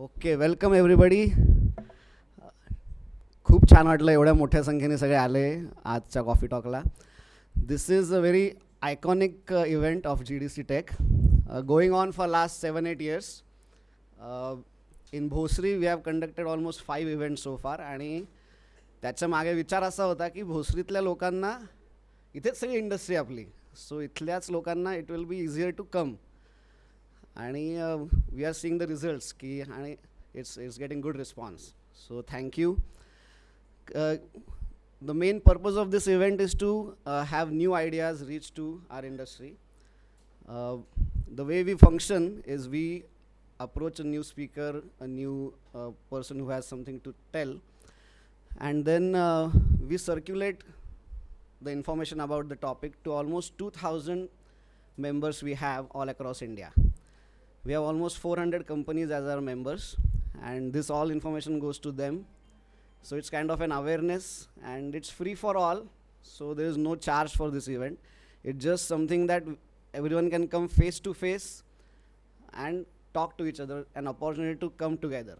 Okay, welcome everybody. खूप छान वाटलं एवढ्या मोठ्या संख्येने सगळे आले आजच्या कॉफी टॉकला. This is a very iconic event of GDC टेक, going on for last 7-8 years. In Bhosari we have conducted almost 5 events so far. आणि त्याच्या मागे विचार असा होता की भोसरीतल्या लोकांना, इथेच सगळी इंडस्ट्री आपली, सो इथल्याच लोकांना it will be easier to come. आणि we are seeing the results की, आणि it's getting good response. So thank you. The main purpose of this event is to have new ideas reach to our industry. Uh, the way we function is we approach a new speaker, a new person who has something to tell, and then we circulate the information about the topic to almost 2,000 members we have all across India. We have almost 400 companies as our members, and this all information goes to them. So it's kind of an awareness, and it's free for all, so there is no charge for this event. It's just something that everyone can come face to face and talk to each other, an opportunity to come together.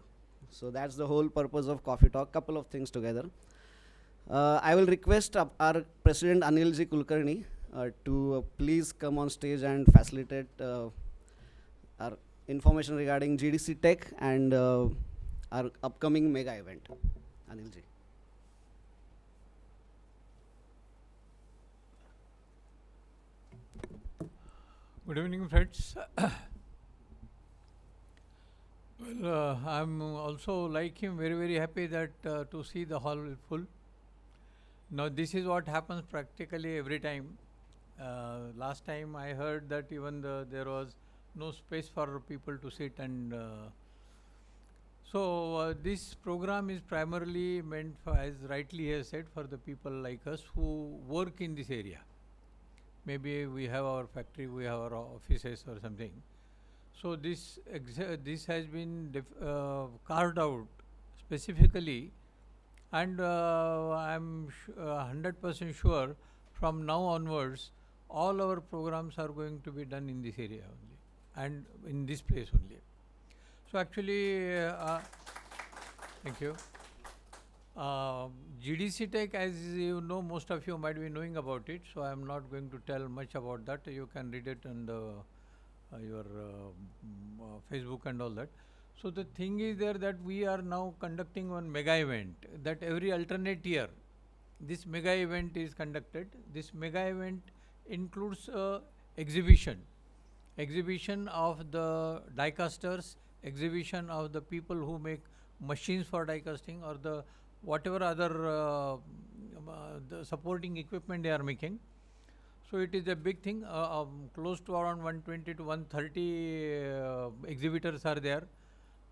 So that's the whole purpose of Coffee Talk, couple of things together. I will request our President Anil Ji Kulkarni to please come on stage and facilitate our information regarding GDC Tech and our upcoming mega event. Anil ji. Good evening, friends. I'm also like him very, very happy that to see the hall full. Now, this is what happens practically every time. Last time I heard that even there was no space for people to sit, and so this program is primarily meant for, as rightly he has said, for the people like us who work in this area. Maybe we have our factory, we have our offices or something. So this has been carved out specifically, and I'm 100% sure from now onwards all our programs are going to be done in this area only and in this place only. So actually, thank you. GDC Tech, as you know, most of you might be knowing about it, so I am not going to tell much about that. You can read it on your Facebook and all that. So the thing is there that we are now conducting one mega event, that every alternate year this mega event is conducted. This mega event includes exhibition of the die casters, exhibition of the people who make machines for die casting, or the whatever other the supporting equipment they are making. So it is a big thing. Close to around 120 to 130 exhibitors are there.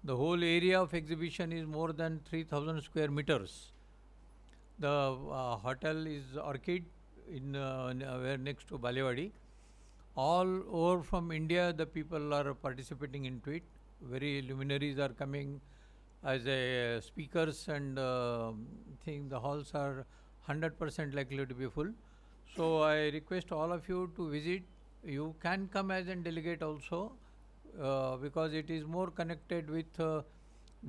The whole area of exhibition is more than 3,000 square meters. The hotel is Orchid in next to Balewadi. All over from India, the people are participating into it. Very luminaries are coming as a speakers, and think the halls are 100% likely to be full. So I request all of you to visit. You can come as a delegate also, because it is more connected with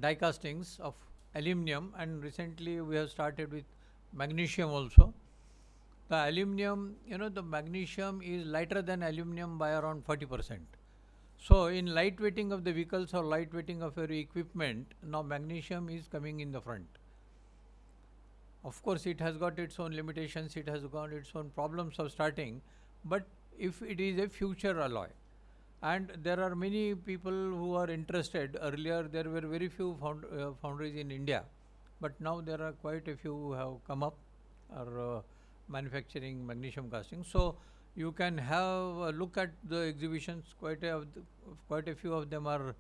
die castings of aluminum, and recently we have started with magnesium also. The aluminum, the magnesium is lighter than aluminum by around 40%. So in lightweighting of the vehicles or lightweighting of your equipment, now magnesium is coming in the front. Of course, it has got its own limitations, it has got its own problems of starting, but if it is a future alloy, and there are many people who are interested. Earlier there were very few foundries in India, but now there are quite a few who have come up, are manufacturing magnesium casting. So you can have a look at the exhibitions. Quite a few of them are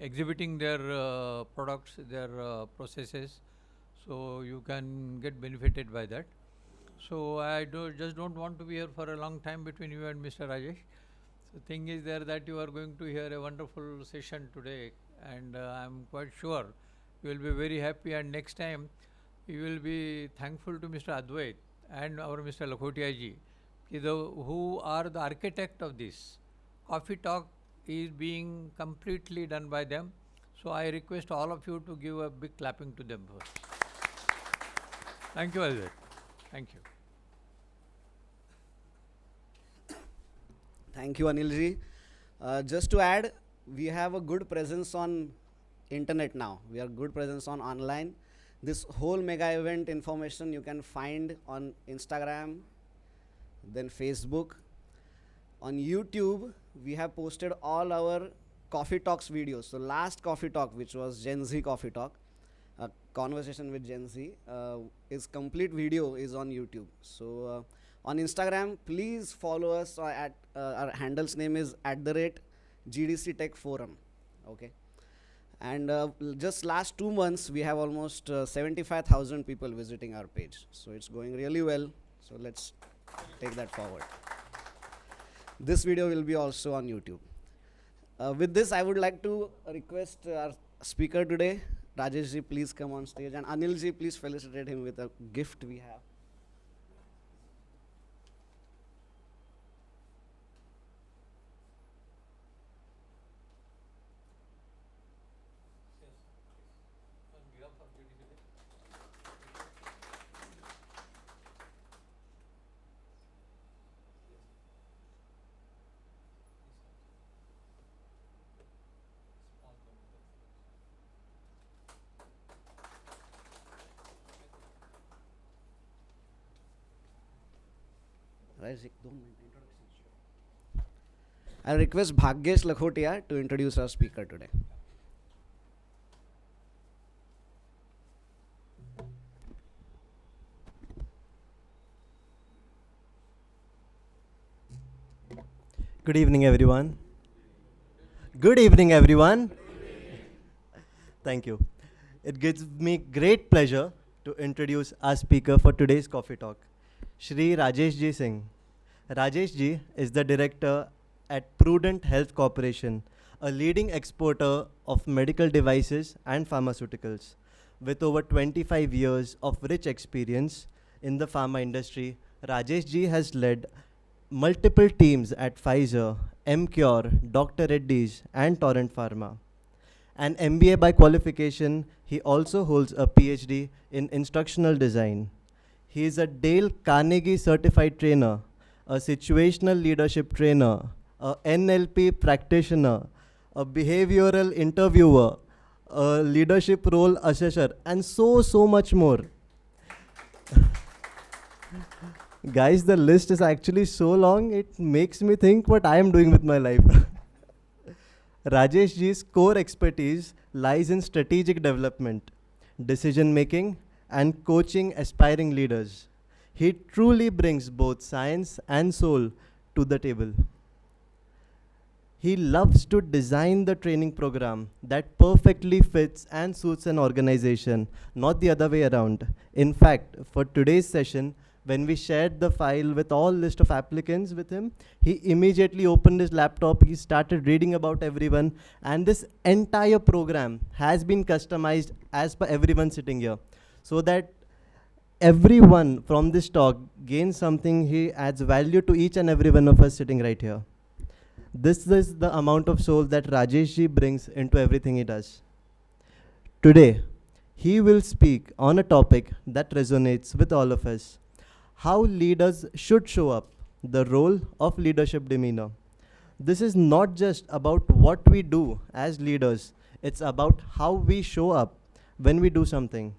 exhibiting their products, their processes, so you can get benefited by that. So I just don't want to be here for a long time between you and Mr. Rajesh. The thing is there that you are going to hear a wonderful session today, and I'm quite sure you will be very happy, and next time you will be thankful to Mr. Advait and our Mr. Lakhotia ji, who are the architect of this. Coffee Talk is being completely done by them. So I request all of you to give a big clapping to them first. Thank you, Ajay. Thank you. Thank you, Anilji. Just to add, we have a good presence on internet now. We are good presence on online. This whole mega event information you can find on Instagram, then Facebook. On YouTube, we have posted all our coffee talks videos. So last coffee talk, which was Gen Z coffee talk, a conversation with Gen Z, is complete video is on YouTube. So on Instagram, please follow us at our handle's name is @GDC Tech Forum. Okay. And just last 2 months, we have almost 75,000 people visiting our page. So it's going really well. So let's take that forward. This video will be also on YouTube. With this, I would like to request our speaker today, Rajesh ji, please come on stage. And Anil ji, please felicitate him with a gift we have. I request Bhagyesh Lakhotia to introduce our speaker today. Good evening, everyone. Good evening, everyone. Thank you. It gives me great pleasure to introduce our speaker for today's coffee talk, Shri Rajesh Ji Singh. Rajesh Ji is the director at Prudent Health Corporation, a leading exporter of medical devices and pharmaceuticals. With over 25 years of rich experience in the pharma industry, Rajesh Ji has led multiple teams at Pfizer, Emcure, Dr. Reddy's, and Torrent Pharma. An MBA by qualification, he also holds a PhD in instructional design. He is a Dale Carnegie certified trainer, a situational leadership trainer, a NLP practitioner, a behavioral interviewer, a leadership role assessor, and so much more. Guys, the list is actually so long, it makes me think what I am doing with my life. Rajesh Ji's core expertise lies in strategic development, decision making, and coaching aspiring leaders. He truly brings both science and soul to the table. He loves to design the training program that perfectly fits and suits an organization, not the other way around. In fact, for today's session, when we shared the file with all list of applicants with him, he immediately opened his laptop, he started reading about everyone, and this entire program has been customized as per everyone sitting here, so that everyone from this talk gains something. He adds value to each and every one of us sitting right here. This is the amount of soul that Rajesh Ji brings into everything he does. Today, he will speak on a topic that resonates with all of us: how leaders should show up, the role of leadership demeanor. This is not just about what we do as leaders, it's about how we show up when we do something.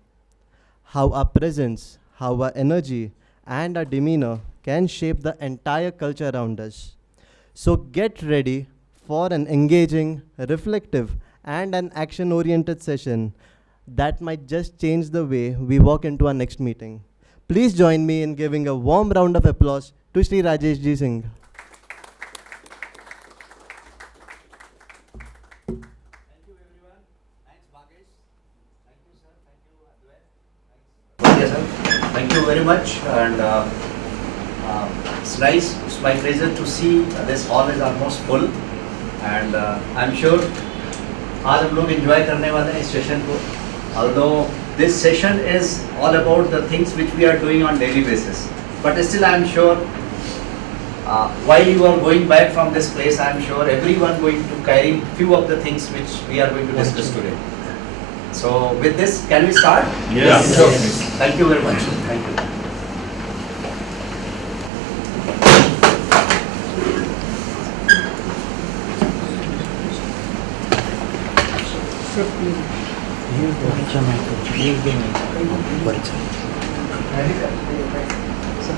How our presence, how our energy, and our demeanor can shape the entire culture around us. So get ready for an engaging, reflective, and an action-oriented session that might just change the way we walk into our next meeting. Please join me in giving a warm round of applause to Shri Rajesh Ji Singh. Thank you, everyone. Thanks, Bhagesh. Thank you, sir. Thank you, Advait. Yes, sir. Thank you very much. And it's nice. It's my pleasure to see this hall is almost full. And I'm sure आज हम लोग enjoy करने वाले हैं इस session को. Although this session is all about the things which we are doing on daily basis, but still I am sure while you are going back from this place, I am sure everyone going to carry few of the things which we are going to discuss today. So with this, can we start? Yes. Sure. Thank you very much. Thank you.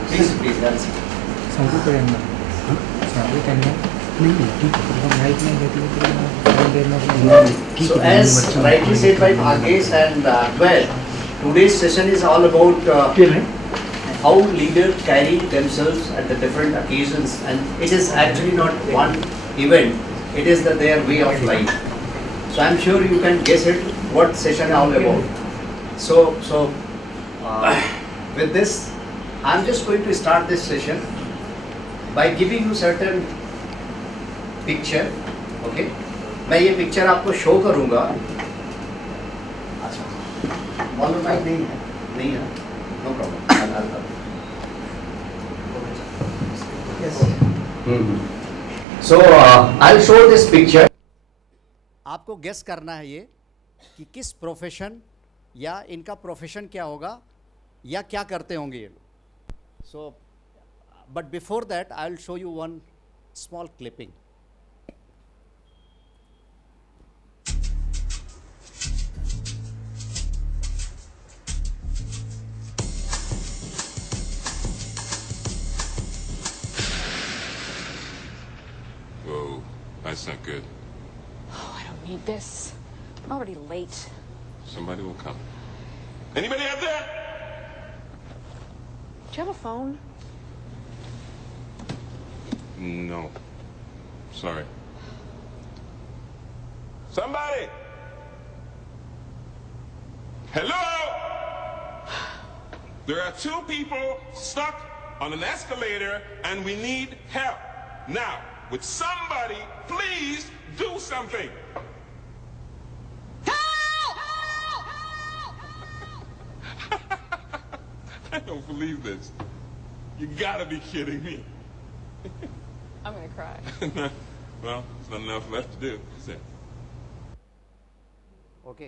Please, please, that's it. सांगू त्यांना नाही ठीक आहे पण माहीत नाही घेतली So as rightly said by Bhagesh and well, today's session is all about how leaders carry themselves at the different occasions, and it is actually not one event, it is their way of life. So I'm sure you can guess it, what session is all about. So with this, I'm just going to start this session by giving you certain picture. Okay, मैं ये पिक्चर आपको शो करूंगा. अच्छा, volume mike नहीं है, no problem. So I'll show this picture. आपको guess करना है ये कि किस प्रोफेशन या इनका प्रोफेशन क्या होगा या क्या करते होंगे ये लोग. So but before that I will show you one small clipping. Whoa, that's not good. Oh, I don't need this. I'm already late. Somebody will come. Anybody out there? Do you have a phone? No. Sorry. Somebody! Hello? There are two people stuck on an escalator and we need help. Now, would somebody please do something? I don't believe this. You gotta be kidding me. I'm gonna cry. Well, there's not enough left to do, is there? Okay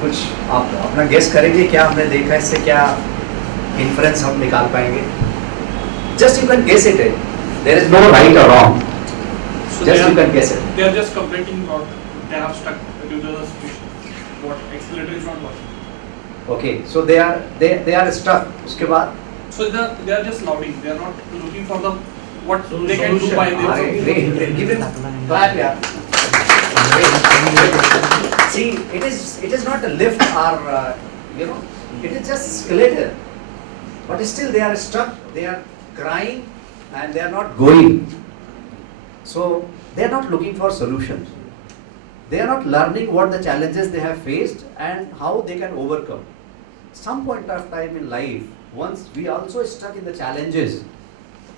कुछ आप अपना गेस करेंगे क्या हमने देखा, इससे क्या इन्फ्रेंस हम निकाल पाएंगे? Just you can guess it. There is no right और wrong, just you can guess it. They are just complaining about they have stuck due to the situation. What accelerator is not working. Okay, so they are stuck. उसके बाद So they are just louding. They are not looking for the what they can do by themselves. give him clap, yeah. See, it is not a lift or it is just escalator, but still they are stuck. They are crying and they are not going. So they are not looking for solutions. They are not learning what the challenges they have faced and how they can overcome. Some point of time in life, once we also stuck in the challenges,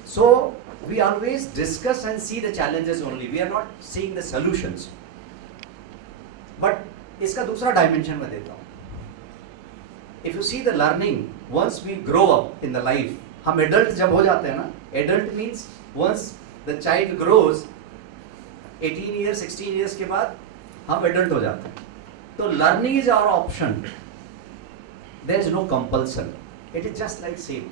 so we always discuss and see the challenges only. We are not seeing the solutions. But इसका दूसरा dimension मैं देता हूँ. If you see the learning, once we grow up in the life, हम adult जब हो जाते हैं ना, adult means once the child grows 18 years, 16 years के बाद हम adult हो जाते हैं. तो learning is our option. There is no compulsion. It is just like same.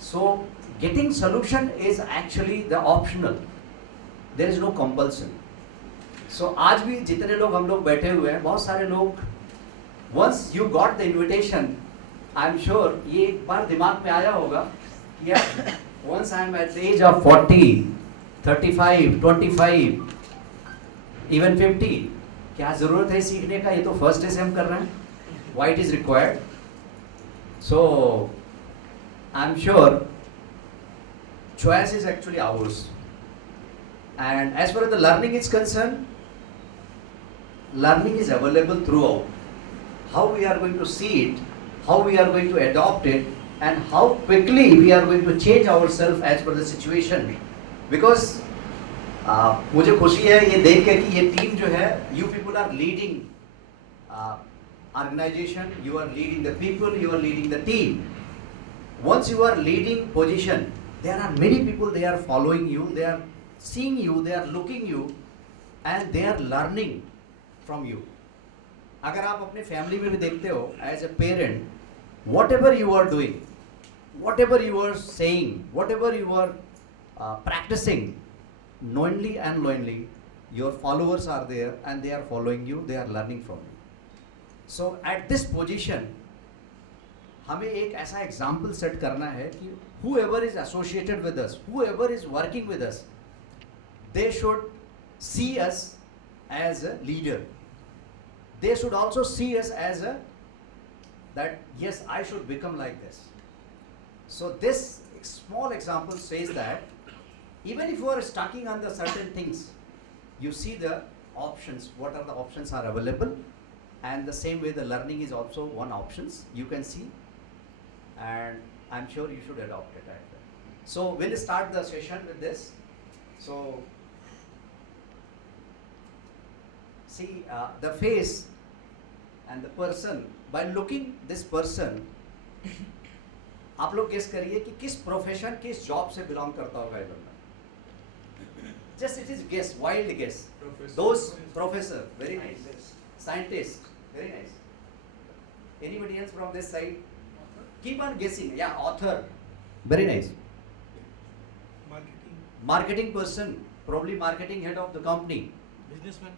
So getting solution is actually the optional. There is no compulsion. So आज भी जितने लोग हम लोग बैठे हुए हैं, बहुत सारे लोग once you got the invitation, I am sure ये एक बार दिमाग में आया होगा कि यार once I am at the age of 40, 35, 25, even 50, क्या ज़रूरत है सीखने का? ये तो फर्स्ट डे से हम कर रहे हैं. Why it is required? So I am sure choice is actually ours. And as far as the learning is concerned, learning is available throughout. How we are going to see it, how we are going to adopt it, and how quickly we are going to change ourselves as per the situation. Because मुझे खुशी है ये देख के कि ये टीम जो है, you people are leading organization, you are leading the people, you are leading the team. Once you are leading position, there are many people, they are following you, they are seeing you, they are looking you, and they are learning from you. अगर आप अपने फैमिली में भी देखते हो, as a parent, whatever you are doing, whatever you are saying, whatever you are practicing, knowingly and unknowingly, your followers are there and they are following you, they are learning from you. So at this position, हमें एक ऐसा example set करना है कि whoever is associated with us, whoever is working with us, they should see us as a leader. They should also see us as a, that yes, I should become like this. So this small example says that even if you are stuck on the certain things, you see the options, what are the options are available, and the same way the learning is also one options you can see, and I'm sure you should adopt it. So we'll start the session with this. So see the face and the person, by looking this person, आप लोग गेस करिए कि किस प्रोफेशन, किस जॉब से बिलोंग करता होगा ये बंदा. Just it is guess, wild guess. Those professor, very nice. Scientist, very nice. Anybody else from this side? Keep on guessing. Yeah, author, very nice. Marketing person, probably marketing head of the company. Businessman.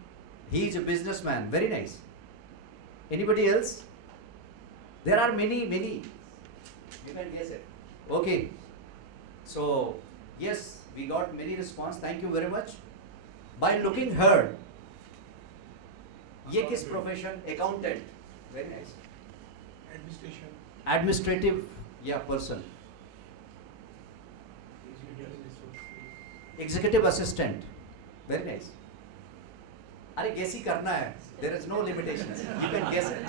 He is a businessman, very nice. Anybody else? There are many. You can guess it. Okay. So yes, we got many response. Thank you very much. By looking her, ये किस profession? Accountant. Very nice. Administration. Administrative, yeah, person. Executive assistant. Very nice. अरे guess ही करना है. There is no limitations. You can guess it.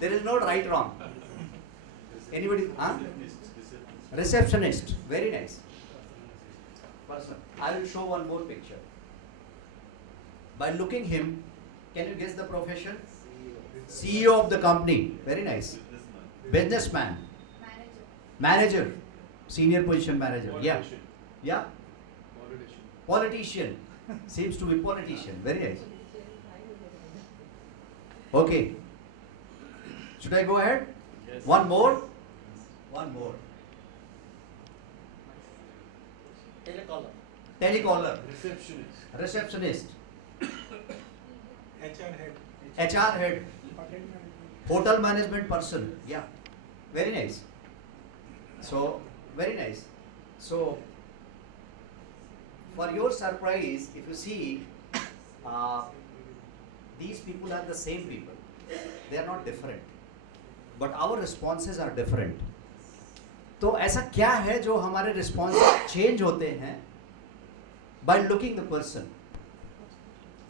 There is no right wrong. Anybody? Huh? Receptionist. Very nice. Person. I will show one more picture. By looking him, can you guess the profession? CEO of the company. Very nice. Businessman. Manager. Senior position manager. Yeah. Yeah. Politician. Seems to be politician. Very nice. Okay. Should I go ahead? Yes. One more. Telecaller. Receptionist. HR head. Hotel management person. Yeah. Very nice. So, very nice. So, for your surprise, if you see, these people are the same people. They are not different. But our responses are different. तो ऐसा क्या है जो हमारे responses change होते हैं by looking the person?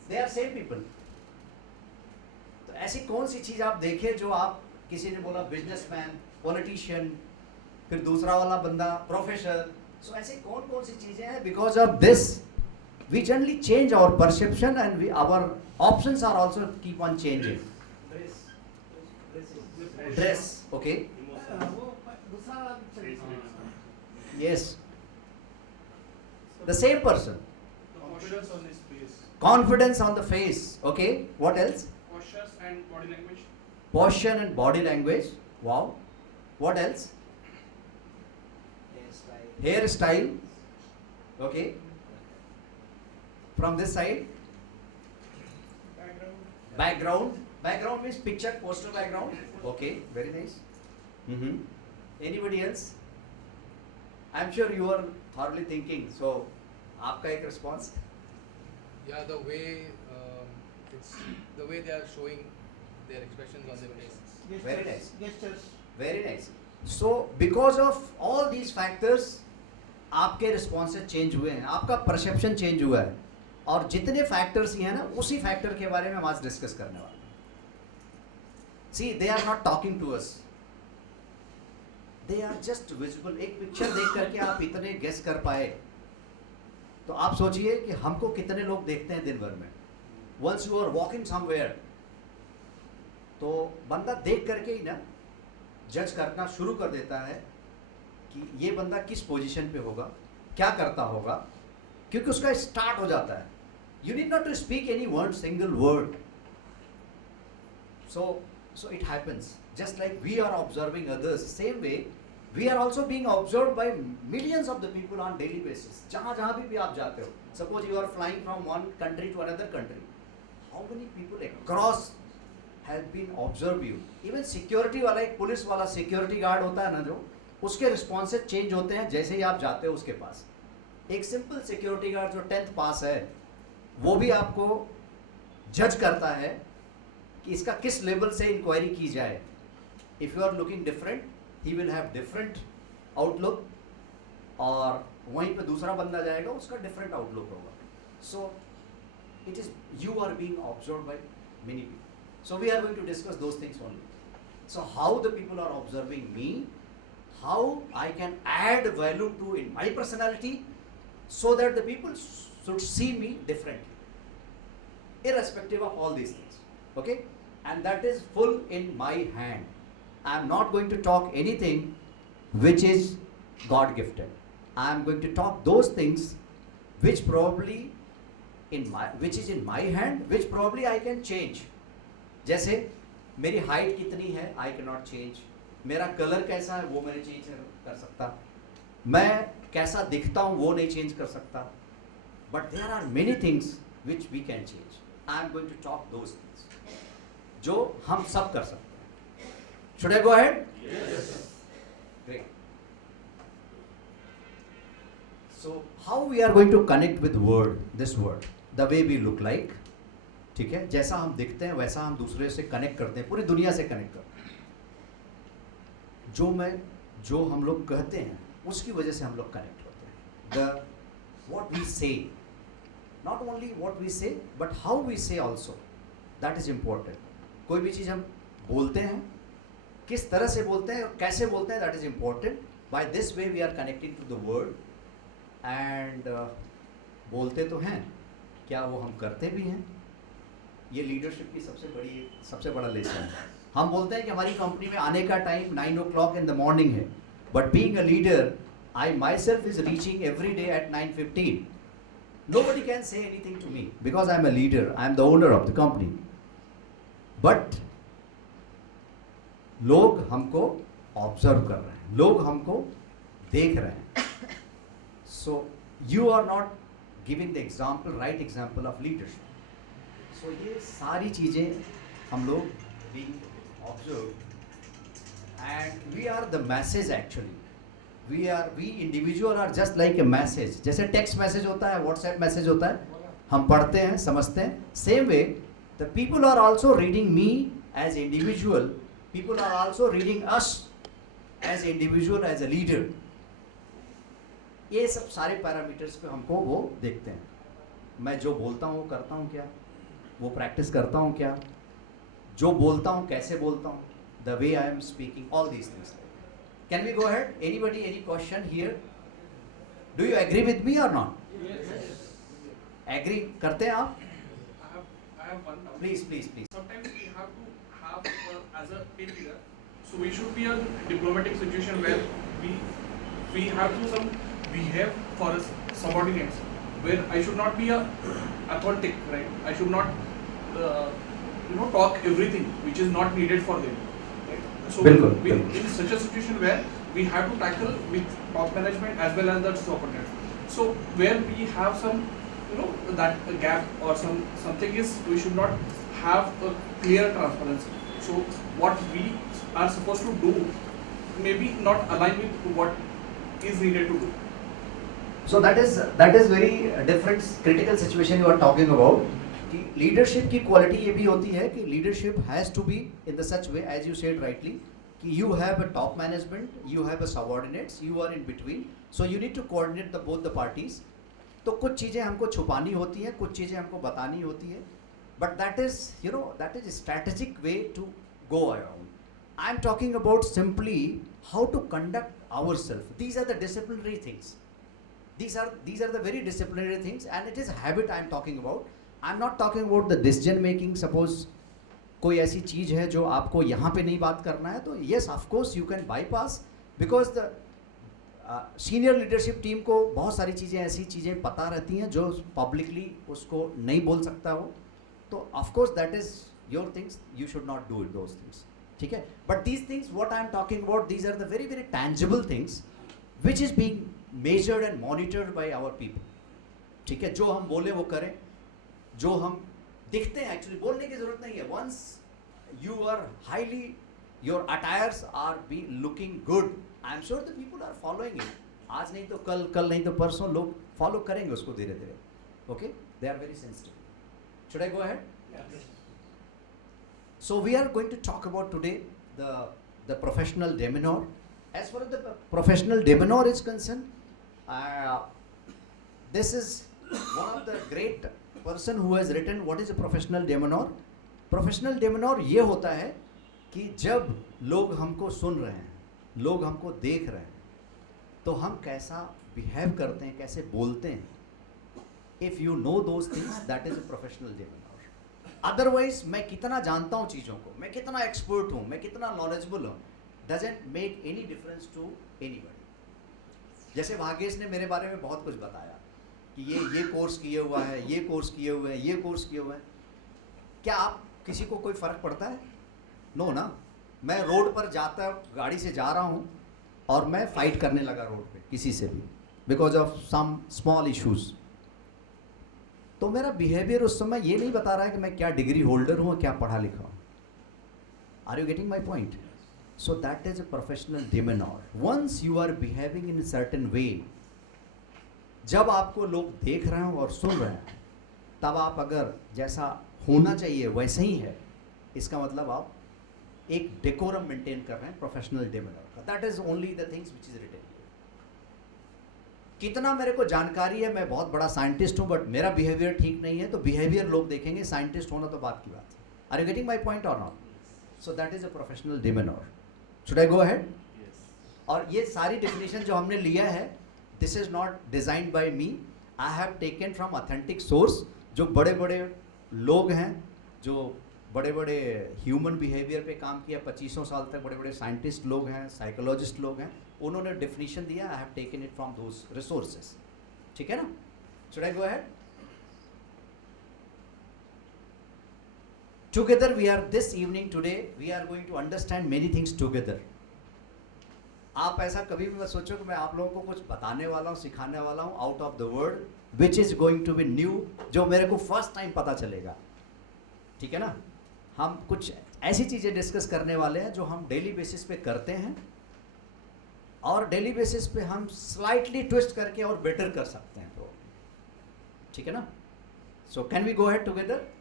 They are same people. तो ऐसी कौन सी चीज़ आप देखें जो आप, किसी ने बोला businessman, politician, फिर दूसरा वाला बंदा professor. So ऐसी कौन सी चीज़ें हैं? Because of this, we generally change our perception and our options are also keep on changing. Dress, okay. Yes. The same person. Confidence on his face. Confidence on the face. Okay. What else? Postures and body language. Posture and body language. Wow. What else? Hairstyle. Okay. From this side. Background. Background means picture, poster background. Okay. Very nice. Anybody else? I'm sure you are thoroughly thinking. So, आपका एक response? Yeah, the way they are showing their expressions on their faces. Very nice. Very nice. So, because of all these factors, आपके responses change हुए हैं, आपका perception change हुआ है, और जितने factors ही हैं ना, उसी factor के बारे में हम आज discuss करने वाले हैं. See, they are not talking to us. They are just visible. एक picture देख करके आप इतने guess कर पाए, तो आप सोचिए कि हमको कितने लोग देखते हैं दिन भर में. Once you are walking somewhere, तो बंदा देख करके ही ना जज करना शुरू कर देता है कि ये बंदा किस पोजीशन पे होगा, क्या करता होगा, क्योंकि उसका स्टार्ट हो जाता है. You need not to speak any one single word. So it happens. Just like we are observing others, same way we are also being observed by millions of the people on daily basis. जहाँ जहाँ भी आप जाते हो, suppose you are flying from one country to another country, how many people across have been observe you? Even security वाला, एक पुलिस वाला security guard होता है ना, जो उसके responses change होते हैं जैसे ही आप जाते हो उसके पास. एक simple security guard जो 10th पास है, वो भी आपको जज करता है कि इसका किस लेवल से इंक्वायरी की जाए. If you are looking different, he will have different outlook, और वहीं पे दूसरा बंदा जाएगा, उसका डिफरेंट आउटलुक होगा. So it is, you are being observed by many people. So we are going to discuss those things only. So how the people are observing me, how I can add value to in my personality, so that the people should see me differently, irrespective of all these things. Okay? And that is full in my hand. I am not going to talk anything which is God gifted. I am going to talk those things which probably which is in my hand, which probably I can change. जैसे मेरी हाइट कितनी है, I cannot change. मेरा कलर कैसा है, वो मैं चेंज कर सकता. मैं कैसा दिखता हूँ वो नहीं चेंज कर सकता. But there are many things which we can change. I am going to talk those things जो हम सब कर सकते हैं. Should I go ahead? Great. So how we are going to connect with world, this world, the way we look like. ठीक है, जैसा हम दिखते हैं वैसा हम दूसरे से कनेक्ट करते हैं, पूरी दुनिया से कनेक्ट करते हैं. जो हम लोग कहते हैं उसकी वजह से हम लोग कनेक्ट होते हैं. what we say, not only what we say but how we say also, that is important. कोई भी चीज़ हम बोलते हैं, किस तरह से बोलते हैं और कैसे बोलते हैं, that is important. By this way we are connecting to the world. and बोलते तो हैं, क्या वो हम करते भी हैं? ये लीडरशिप की सबसे बड़ा लेसन है. हम बोलते हैं कि हमारी कंपनी में आने का टाइम 9 o'clock in the morning है, but being a leader, I myself is reaching every day at 9:15. Nobody can say anything to me because I am a leader, I am the owner of the company. But लोग हमको ऑब्जर्व कर रहे हैं, लोग हमको देख रहे हैं. So you are not giving the example, right example of leadership. So ये सारी चीजें हम लोग being observed, and we are the masses actually. We individual are just like a message. जैसे text message होता है, WhatsApp message होता है, हम पढ़ते हैं, समझते हैं. Same way, the people are also reading me as individual. People are also reading us as individual, as a leader. ये सब सारे पैरामीटर्स पे हमको वो देखते हैं. मैं जो बोलता हूँ वो करता हूँ क्या, वो प्रैक्टिस करता हूँ क्या, जो बोलता हूँ कैसे बोलता हूँ, the way I am speaking, all these things. Can we go ahead? Anybody, any question here? Do you agree with me or not? Yes. Agree करते हैं आप? I have one doubt. Please. Sometimes we have to have as a team leader, so we should be a diplomatic situation where we have to behave for us subordinates, where I should not be a authentic, right? I should not talk everything which is not needed for them. Right? So बिल्कुल. in such a situation where we have to tackle with top management as well as the subordinates. So where we have some that gap or something is, we should not have a clear transparency. So what we are supposed to do maybe not align with what is needed to do. So that is very different critical situation you are talking about. कि leadership की quality ये भी होती है कि leadership has to be in the such way as you said rightly कि you have a top management, you have a subordinates, you are in between, so you need to coordinate both the parties. तो कुछ चीज़ें हमको छुपानी होती हैं, कुछ चीज़ें हमको बतानी होती है, but that is a strategic way to go around. I am talking about simply how to conduct ourselves. These are the disciplinary things. These are the very disciplinary things, and it is habit I am talking about. I am not talking about the decision making. Suppose कोई ऐसी चीज़ है जो आपको यहाँ पे नहीं बात करना है, तो yes of course you can bypass, because the senior leadership team को बहुत सारी चीज़ें, ऐसी चीज़ें पता रहती हैं जो पब्लिकली उसको नहीं बोल सकता वो, तो of course that is your things, you should not do those things, ठीक है. But these things what I am talking about, these are the very very tangible things which is being measured and monitored by our people, ठीक है. जो हम बोले वो करें, जो हम दिखते हैं, एक्चुअली बोलने की जरूरत नहीं है. Once you are highly, your attires are be looking good, I am sure the people are following it. आज नहीं तो कल, कल नहीं तो परसों लोग फॉलो करेंगे उसको धीरे धीरे. Okay, they are very sensitive. Should I go ahead? So we are going to talk about today the professional demeanor. As far as the professional demeanor is concerned, this is one of the great person who has written what is a professional demeanor. Professional demeanor ये होता है कि जब लोग हमको सुन रहे हैं, लोग हमको देख रहे हैं, तो हम कैसा बिहेव करते हैं, कैसे बोलते हैं. If you know those things, that is a professional demeanor. Otherwise मैं कितना जानता हूँ चीज़ों को, मैं कितना एक्सपर्ट हूँ, मैं कितना नॉलेजेबल हूँ, doesn't make any difference to anybody. जैसे भाग्येश ने मेरे बारे में बहुत कुछ बताया कि ये कोर्स किए हुआ है, ये कोर्स किए हुए हैं, ये कोर्स किए हुए हैं. क्या आप किसी को कोई फ़र्क पड़ता है? नो ना. मैं रोड पर जाता, गाड़ी से जा रहा हूँ और मैं फाइट करने लगा रोड पे किसी से भी because of some small issues, तो मेरा बिहेवियर उस समय ये नहीं बता रहा है कि मैं क्या डिग्री होल्डर हूँ, क्या पढ़ा लिखा हूँ. Are you getting my point? So that is a professional demeanor. Once you are behaving in certain way, जब आपको लोग देख रहे हो और सुन रहे हैं, तब आप अगर जैसा होना चाहिए वैसे ही है, इसका मतलब आप एक डेकोरम मेंटेन कर रहे हैं प्रोफेशनल डिमेनोर का. That is only the things which is written. कितना मेरे को जानकारी है, मैं बहुत बड़ा साइंटिस्ट हूँ, बट मेरा बिहेवियर ठीक नहीं है, तो बिहेवियर लोग देखेंगे, साइंटिस्ट होना तो बात की बात है. Are you getting my point और not? So that is a professional demeanor. Should I go ahead? और ये सारी डेफिनेशन जो हमने लिया है, this is not designed by me, I have taken from authentic source. जो बड़े बड़े लोग हैं, जो बड़े बड़े ह्यूमन बिहेवियर पे काम किया 2500 साल तक, बड़े बड़े साइंटिस्ट लोग हैं, साइकोलॉजिस्ट लोग हैं, उन्होंने डेफिनेशन दिया. आई have taken it from those resources. ठीक है ना? Should I go ahead? Together we are, this evening today we are going to understand many things together. आप ऐसा कभी भी मत सोचो कि मैं आप लोगों को कुछ बताने वाला हूँ, सिखाने वाला हूँ out of the world which is going to be new, जो मेरे को फर्स्ट टाइम पता चलेगा. ठीक है ना? हम कुछ ऐसी चीज़ें डिस्कस करने वाले हैं जो हम डेली बेसिस पे करते हैं, और डेली बेसिस पे हम स्लाइटली ट्विस्ट करके और बेटर कर सकते हैं. तो ठीक है ना? So can we go ahead together?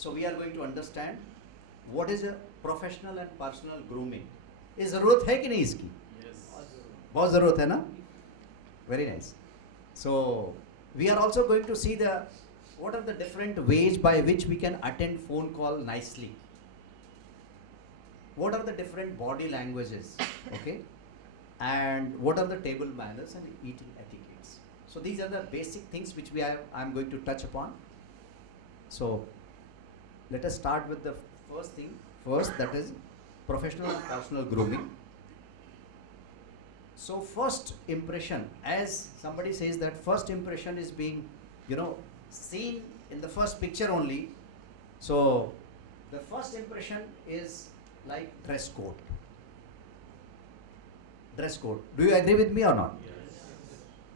So we are going to understand what is a professional and personal grooming. इस ज़रूरत है कि नहीं इसकी? Yes. बहुत ज़रूरत है ना? Very nice. So we are also going to see what are the different ways by which we can attend phone call nicely. What are the different body languages? Okay, and what are the table manners and eating etiquettes? So these are the basic things which I am going to touch upon. So let us start with the first thing first, that is professional and personal grooming. So first impression, as somebody says that first impression is being, seen in the first picture only. So the first impression is like dress code. Dress code. Do you agree with me or not? Yes.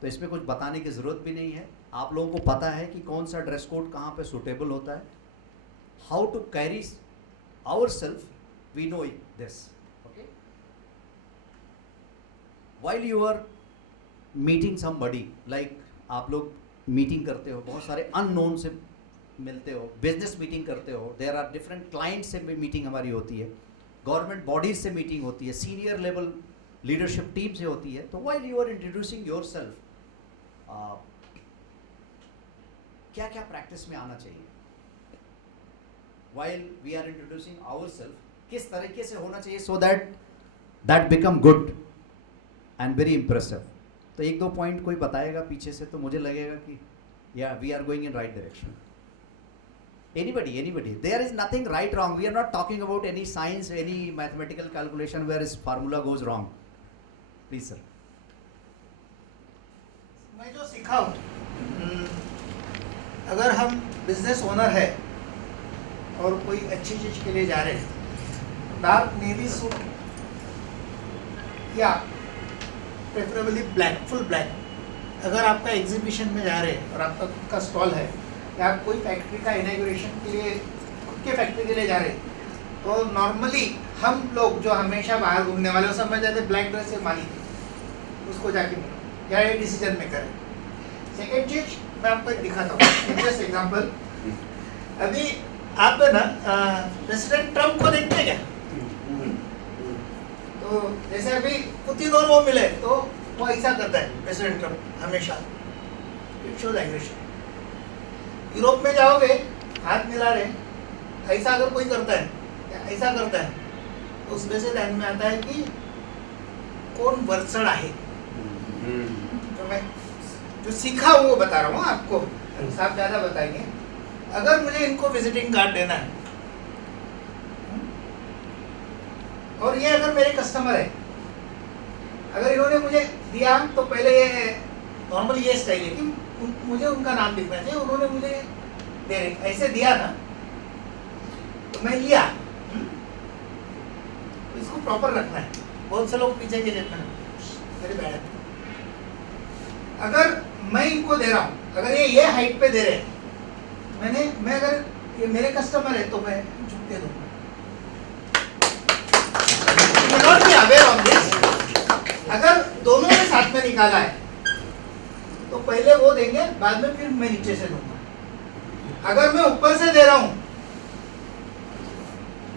तो इसमें कुछ बताने की ज़रूरत भी नहीं है. आप लोगों को पता है कि कौन सा ड्रेस कोड कहाँ पे सुटेबल होता है. How to carry ourselves, we know this. Okay. While you are meeting somebody, like आप लोग मीटिंग करते हो, बहुत सारे अननोन से मिलते हो, बिजनेस मीटिंग करते हो, देयर आर डिफरेंट क्लाइंट से भी मीटिंग हमारी होती है, गवर्नमेंट बॉडीज से मीटिंग होती है, सीनियर लेवल लीडरशिप टीम से होती है. तो while you are introducing yourself, क्या क्या प्रैक्टिस में आना चाहिए? While we are introducing ourselves, किस तरीके से होना चाहिए so that become good and very impressive. तो एक दो पॉइंट कोई बताएगा पीछे से, तो मुझे लगेगा कि yeah, we are going in right direction. Anybody. There is nothing right, wrong. We are not talking about any science, any mathematical calculation where his formula goes wrong. Please, sir. मैं जो सीखा हूँ, अगर हम बिजनेस ओनर है और कोई अच्छी चीज़ के लिए जा रहे हैं, डार्क नेवी सूट या प्रेफरेबली ब्लैक, फुल ब्लैक, अगर आपका एग्जीबिशन में जा रहे हैं और आपका खुद का स्टॉल है या आप कोई फैक्ट्री का इनॉग्रेशन के लिए, खुद के फैक्ट्री के लिए जा रहे हैं, तो नॉर्मली हम लोग जो हमेशा बाहर घूमने वाले, वो समझ जाते ब्लैक ड्रेस से मालिक, उसको जाके मिलो या ये डिसीजन मेकर है। सेकेंड चीज मैं आपको एक दिखाता हूँ, जस्ट एग्जाम्पल। अभी आप है ना प्रेसिडेंट ट्रम्प को देखते हैं क्या? तो जैसे अभी पुतिन और वो मिले तो वो ऐसा करता है प्रेसिडेंट ट्रम्प हमेशा, इट शोज एग्रेशन। यूरोप में जाओगे, हाथ मिला रहे, ऐसा अगर कोई करता है या ऐसा करता है, तो उसमें से ध्यान में आता है कि कौन वर्षण है। तो मैं जो सीखा वो बता रहा हूँ आपको, आप ज़्यादा बताएंगे। अगर मुझे इनको विजिटिंग कार्ड देना है और ये अगर मेरे कस्टमर है, अगर इन्होंने मुझे दिया तो पहले ये नॉर्मली ये स्टाइल है कि मुझे उनका नाम लिखना चाहिए, उन्होंने मुझे दे रहे ऐसे दिया ना, तो मैं लिया, तो इसको प्रॉपर रखना है। बहुत से लोग पीछे के जेब में मेरी बैड है। अगर मैं इनको दे रहा हूँ, अगर ये हाइट पे दे रहे हैं, मैं अगर ये मेरे कस्टमर है तो मैं झुक के दूंगा। Not be aware on this. अगर दोनों ने साथ में निकाला है तो पहले वो देंगे, बाद में फिर मैं नीचे से दूंगा। अगर मैं ऊपर से दे रहा हूँ,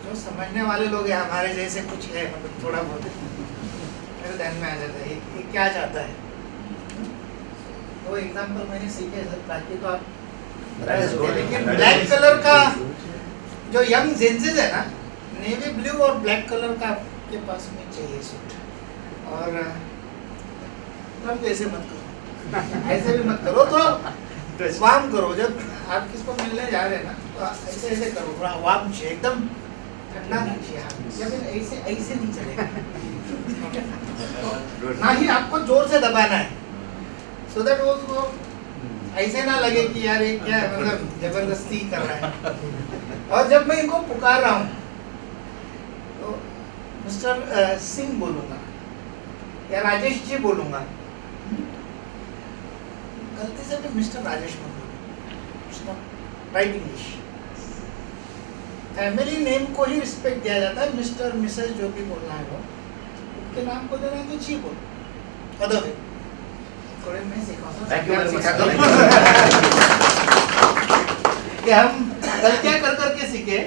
जो समझने वाले लोग हैं हमारे जैसे कुछ है, मतलब थोड़ा बहुत मेरे ध्यान में आ जाता है ये क्या चाहता है। वो एग्जांपल मैंने सीखे सर, ताकि तो आप लेकिन ब्लैक कलर का जो यंग जेंसेस है ना, नेवी ब्लू और ब्लैक कलर का आपके पास में चाहिए सूट। और ट्रम्प ऐसे मत करो, ऐसे भी मत करो, तो वार्म करो। जब आप किसको मिलने जा रहे हैं ना, तो ऐसे ऐसे करो, थोड़ा वार्म चाहिए, एकदम ठंडा नहीं चाहिए, या फिर ऐसे ऐसे नहीं चलेगा। ना ही आपको जोर से दबाना है, सो दैट वो ऐसे ना लगे कि यार ये क्या है, मतलब जबरदस्ती कर रहा है। और जब मैं इनको पुकार रहा हूँ तो मिस्टर सिंह बोलूँगा या राजेश जी बोलूँगा, गलती से भी मिस्टर राजेश मत बोलूँ, राइट इंग्लिश। फैमिली नेम को ही रिस्पेक्ट दिया जाता है, मिस्टर मिसेस जो भी बोलना है वो उनके नाम को देना है तो जी बोलो, अदर वे थोड़े मैं सिखाऊंगा कि हम गलतियां कर करके सीखे।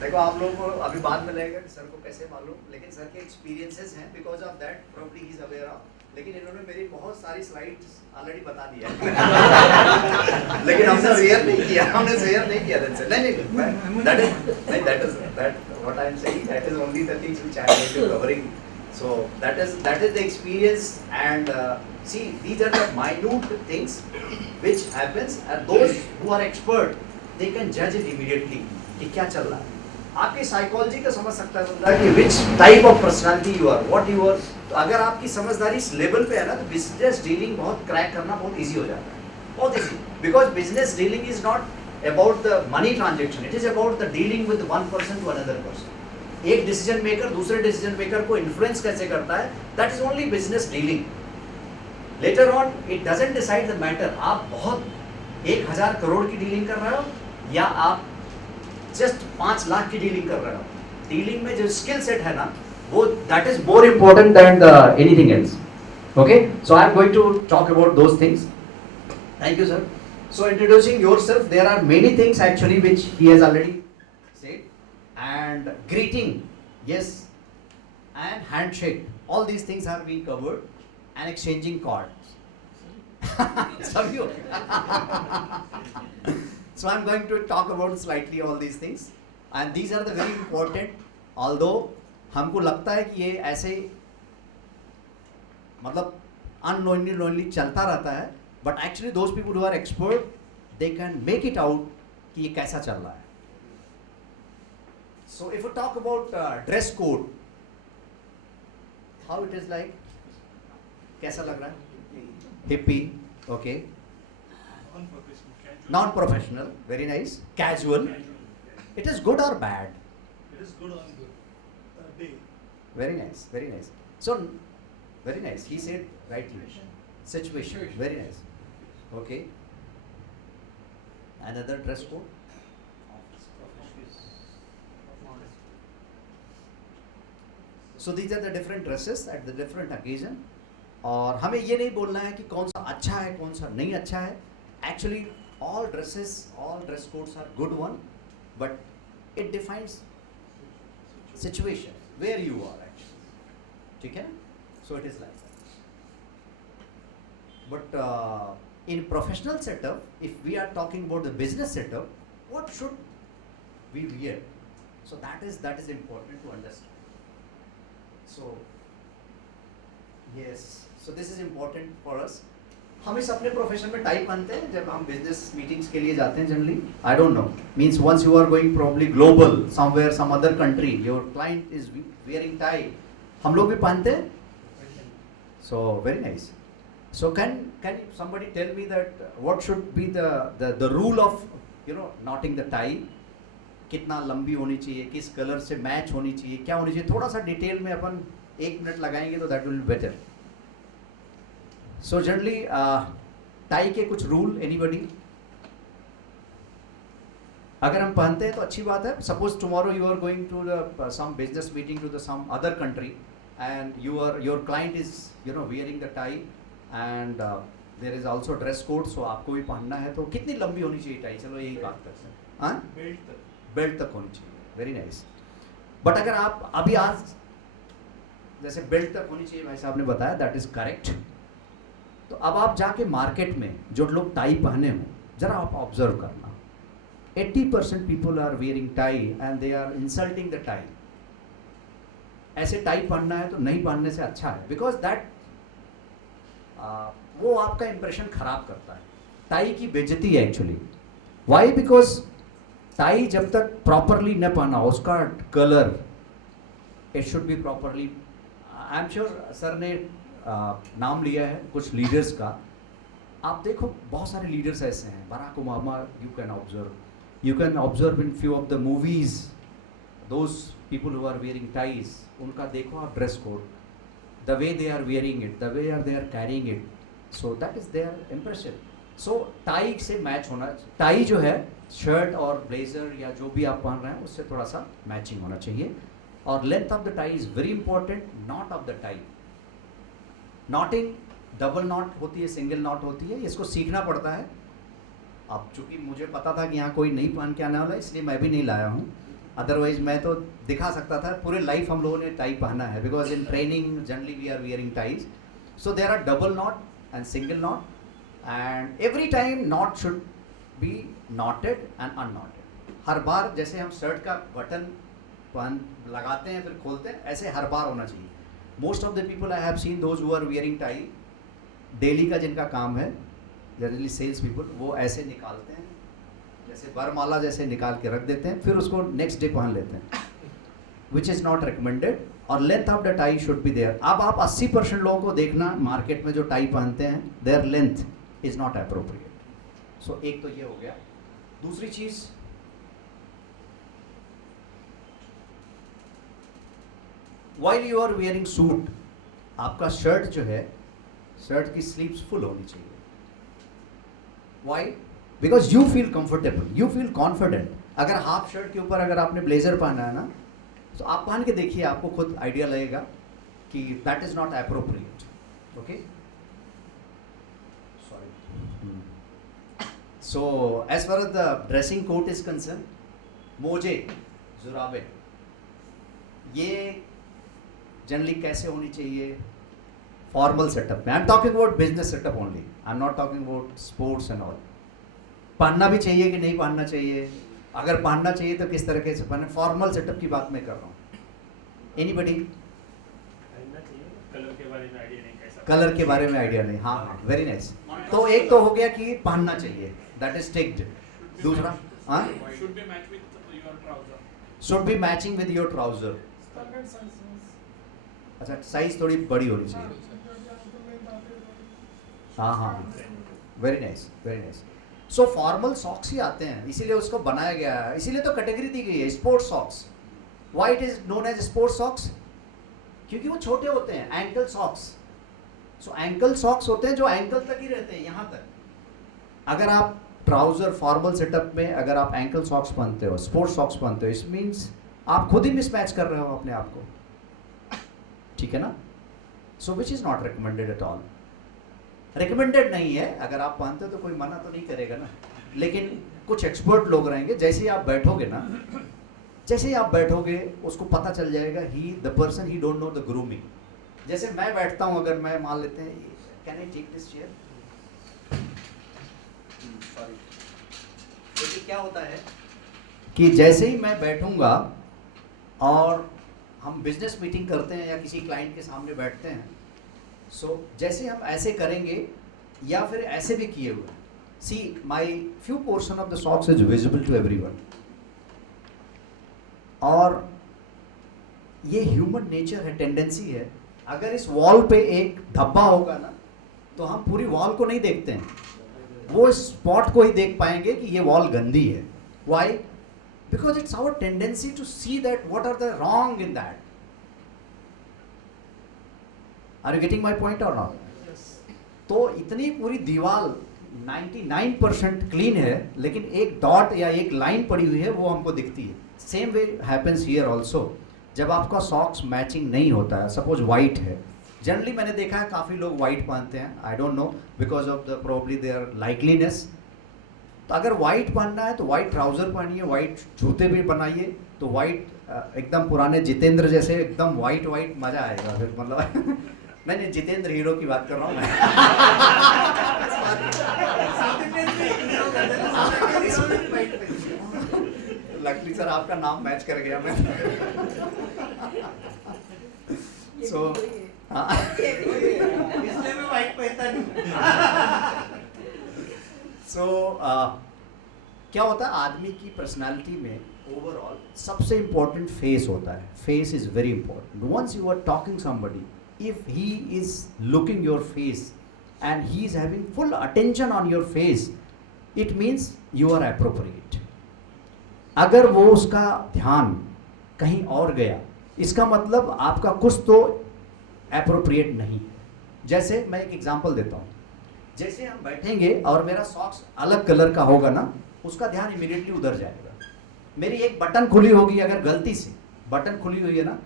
देखो आप लोगों को अभी बाद में लगेगा कि सर को कैसे मालूम, लेकिन सर के एक्सपीरियंसेस हैं, because of that probably he is aware of. लेकिन इन्होंने मेरी बहुत सारी स्लाइड्स ऑलरेडी बता दी है लेकिन हमने शेयर नहीं किया, नहीं that is what I am saying, that is only the things which I am to covering. So that is the experience, and see, these are the minute things which happens, and those who are expert they can judge it immediately कि क्या चल रहा है। आपकी साइकोलॉजी का समझ सकता है बंदा कि which type of personality you are, what you are। तो अगर आपकी समझदारी इस लेवल पे है ना, तो बिजनेस डीलिंग बहुत क्रैक करना बहुत इजी हो जाता है, बहुत easy. Because business dealing is not about the money transaction, it is about the dealing with one person to another person. एक डिसीजन मेकर दूसरे डिसीजन मेकर को इन्फ्लुएंस कैसे करता है, that is only business dealing. Later on it doesn't decide the matter, आप बहुत 1000 करोड़ की डीलिंग कर रहे हो या आप जस्ट 5 लाख की डीलिंग कर रहे हो। डीलिंग में जो स्किल सेट है ना, वो that is more important than anything else. Okay, so I am going to talk about those things. Thank you sir. So introducing yourself, there are many things actually which he has already said, and greeting, yes, and handshake, all these things have been covered, and exchanging cards. Some you. So I'm going to talk about slightly all these things, and these are the very important, although हमको लगता है कि ये ऐसे मतलब unknowingly चलता रहता है, but actually those people who are expert, they can make it out कि ये कैसा चल रहा है. So if you talk about dress code, how it is like? कैसा लग रहा है? Hippie, okay. Non-professional, very nice. Casual. It is good or bad? It is good on day. Very nice, very nice. So, very nice. He said rightly. Situation. Very nice. Okay. Another dress code? So these are the different dresses at the different occasion. और हमें ये नहीं बोलना है कि कौन सा अच्छा है, कौन सा नहीं अच्छा है. Actually, all dresses, all dress codes are good one, but it defines situation where you are actually. ठीक है? So it is like that. But in professional setup, if we are talking about the business setup, what should we wear? So that is important to understand. So yes, so this is important for us. हम इस अपने प्रोफेशन में टाई पहनते हैं जब हम business meetings के लिए जाते हैं generally. I don't know, means once you are going probably global somewhere some other country, your client is wearing tie, हम लोग भी पहनते हैं. So very nice. So can somebody tell me that what should be the rule of knotting the tie? कितना लंबी होनी चाहिए, किस कलर से मैच होनी चाहिए, क्या होनी चाहिए, थोड़ा सा डिटेल में अपन 1 मिनट लगाएंगे तो that will be better. So generally tie के कुछ रूल, एनीबडी? अगर हम पहनते हैं तो अच्छी बात है. Suppose tomorrow you are going to the some business meeting to the some other country and your client is wearing the tie and there is also dress code, so आपको भी पहनना है. तो कितनी लंबी होनी चाहिए टाई? चलो यही बात करते हैं. हाँ, बेल्ट तक होनी चाहिए. Very nice. बट अगर आप अभी आज जैसे बेल्ट तक होनी चाहिए भाई साहब ने बताया, दैट इज करेक्ट. तो अब आप जाके मार्केट में जो लोग टाई पहने हो, जरा आप ऑब्जर्व करना. 80% people are wearing tie and they are insulting the tie. ऐसे टाई पहनना है तो नहीं पहनने से अच्छा है, बिकॉज दैट वो आपका इंप्रेशन खराब करता है. टाई की बेइज्जती है एक्चुअली. वाई? बिकॉज टाई जब तक प्रॉपरली न पहना, उसका colour it should be properly. I am sure sir ने नाम लिया है कुछ लीडर्स का. आप देखो बहुत सारे लीडर्स ऐसे हैं. Barack Obama, you can observe in few of the movies those people who are wearing ties. उनका देखो आप dress code, the way they are wearing it, the way they are carrying it, so that is their impression. So tie से match होना, tie जो है शर्ट और ब्लेजर या जो भी आप पहन रहे हैं उससे थोड़ा सा मैचिंग होना चाहिए. और length of the tie is very important. Knot of the tie, knotting double knot होती है, सिंगल नॉट होती है, इसको सीखना पड़ता है. अब चूंकि मुझे पता था कि यहाँ कोई नहीं पहन के आने वाला, इसलिए मैं भी नहीं लाया हूँ. अदरवाइज मैं तो दिखा सकता था. पूरे लाइफ हम लोगों ने टाई पहना है, because in training generally we are wearing ties. So there are double knot and single knot, and every time knot should be knotted and unknotted. हर बार जैसे हम शर्ट का बटन पहन लगाते हैं फिर खोलते हैं, ऐसे हर बार होना चाहिए. Most of the people I have seen those who are wearing tie, daily का जिनका काम है, जनरली सेल्स पीपल, वो ऐसे निकालते हैं जैसे वरमाला जैसे निकाल के रख देते हैं, फिर उसको नेक्स्ट डे पहन लेते हैं, विच इज़ नॉट रिकमेंडेड. और length of the tie should be there. अब आप 80% लोगों को देखना मार्केट में जो टाई पहनते हैं, their length is not appropriate. So एक तो ये हो गया. दूसरी चीज़, while you are wearing suit, आपका शर्ट जो है, शर्ट की स्लीव्स फुल होनी चाहिए. Why? Because you feel comfortable, you feel confident. अगर हाफ शर्ट के ऊपर अगर आपने ब्लेजर पहना है ना, तो आप पहन के देखिए, आपको खुद आइडिया लगेगा कि that is not appropriate. Okay? Sorry. So as far as the dressing coat is concerned, मोजे, जुराबे, ये जनरली कैसे होनी चाहिए? फॉर्मल सेटअप में. आई am talking about business setup only, I am not talking about sports and all. पहनना भी चाहिए कि नहीं पहनना चाहिए? अगर पहनना चाहिए तो किस तरीके से पहने? फॉर्मल सेटअप की बात मैं कर रहा हूँ. एनीबडी? कलर के बारे में आइडिया नहीं, कैसा कलर के बारे में आइडिया नहीं. हाँ, वेरी नाइस. तो एक तो हो गया कि पहनना चाहिए, दैट इज टिक्ड. दूसरा हाँ, Should be matched with your trouser. Should be matching with your trouser. अच्छा, साइज थोड़ी बड़ी होनी चाहिए. हाँ हाँ, वेरी नाइस, वेरी नाइस. सो फॉर्मल सॉक्स ही आते हैं, इसीलिए उसको बनाया गया है, इसीलिए तो कैटेगरी दी गई है sports socks. Why it is known as sports socks? क्योंकि वो छोटे होते हैं, ankle socks. So ankle socks होते हैं जो एंकल तक ही रहते हैं, यहाँ तक. अगर आप ट्राउजर फॉर्मल सेटअप में अगर आप एंकल सॉक्स पहनते हो, स्पोर्ट्स सॉक्स पहनते हो, इस मीन्स आप खुद ही मिसमैच कर रहे हो अपने आप को. ठीक है ना? So which is not recommended at all. Recommended नहीं है, अगर आप पहनते हो तो कोई मना तो नहीं करेगा ना. लेकिन कुछ एक्सपर्ट लोग रहेंगे, जैसे ही आप बैठोगे ना, जैसे ही आप बैठोगे उसको पता चल जाएगा he the person he don't know the grooming. जैसे मैं बैठता हूँ, अगर मैं मान लेते हैं, can I take this chair? Sorry. देखिए क्या होता है कि जैसे ही मैं बैठूंगा और हम बिजनेस मीटिंग करते हैं या किसी क्लाइंट के सामने बैठते हैं, सो जैसे हम ऐसे करेंगे या फिर ऐसे भी किए हुए, see my few portion of the socks is visible to everyone. और ये ह्यूमन नेचर है, टेंडेंसी है. अगर इस वॉल पे एक धब्बा होगा ना, तो हम पूरी वॉल को नहीं देखते हैं, वो स्पॉट को ही देख पाएंगे कि ये वॉल गंदी है. Why? Because it's our tendency to see that what are the wrong in that. Are you getting my point और नॉट? तो इतनी पूरी दीवार 99% क्लीन है, लेकिन एक डॉट या एक लाइन पड़ी हुई है, वो हमको दिखती है. Same way happens here also. जब आपका सॉक्स मैचिंग नहीं होता है, सपोज वाइट है, जनरली मैंने देखा है काफ़ी लोग वाइट पहनते हैं, I don't know, because of the probably their likeliness. तो अगर वाइट पहनना है तो वाइट ट्राउजर पहनिए, वाइट जूते भी बनाइए, तो वाइट एकदम पुराने जितेंद्र जैसे एकदम वाइट वाइट मजा आएगा फिर. मतलब नहीं, जितेंद्र हीरो की बात कर रहा हूँ मैं. लकली सर आपका नाम मैच कर गया मैं. सो इसलिए मैं वाइट पहनता नहीं. सो क्या होता है आदमी की पर्सनालिटी में ओवरऑल सबसे इंपॉर्टेंट फेस होता है. Face is very important. Once you are talking somebody, if he is looking your face and he is having full attention on your face, it means you are appropriate. अगर वो उसका ध्यान कहीं और गया, इसका मतलब आपका कुछ तो appropriate नहीं. जैसे मैं एक एग्जांपल देता हूँ. जैसे हम बैठेंगे और मेरा सॉक्स अलग कलर का होगा ना, उसका ध्यान इमीडिएटली उधर जाएगा. मेरी एक बटन खुली होगी, अगर गलती से बटन खुली हुई है ना,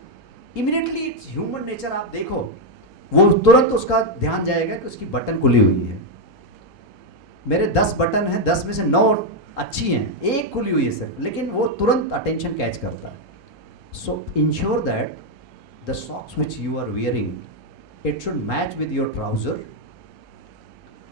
इमीडिएटली इट्स ह्यूमन नेचर. आप देखो वो तुरंत उसका ध्यान जाएगा कि उसकी बटन खुली हुई है. मेरे 10 बटन हैं, 10 में से 9 अच्छी हैं, एक खुली हुई है सिर्फ, लेकिन वो तुरंत अटेंशन कैच करता है. So ensure that the socks which you are wearing it should match with your trouser.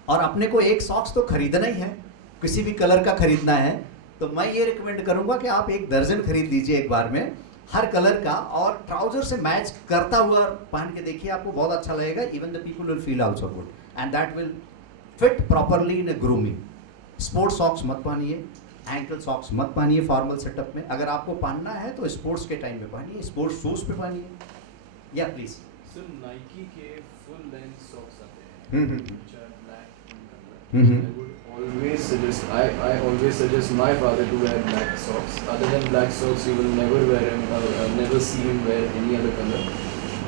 और अपने को एक सॉक्स तो खरीदना ही है, किसी भी कलर का खरीदना है, तो मैं ये रिकमेंड करूंगा कि आप 1 दर्जन खरीद लीजिए एक बार में, हर कलर का, और ट्राउजर से मैच करता हुआ पहन के देखिए, आपको बहुत अच्छा लगेगा. Even the people will feel also good and that will fit properly in a grooming. Sports socks मत पहनिए, एंकल सॉक्स मत पहनिए फॉर्मल सेटअप में. अगर आपको पहनना है तो स्पोर्ट्स के टाइम में पहनिए, स्पोर्ट्स शूज पे पहनिए. या प्लीज. सर नाइकी के फुल लेंथ सॉक्स आते हैं which are black in color. I would always suggest, I always suggest my father to wear black socks. Other than black socks, you will never wear him, never see him wear any other color.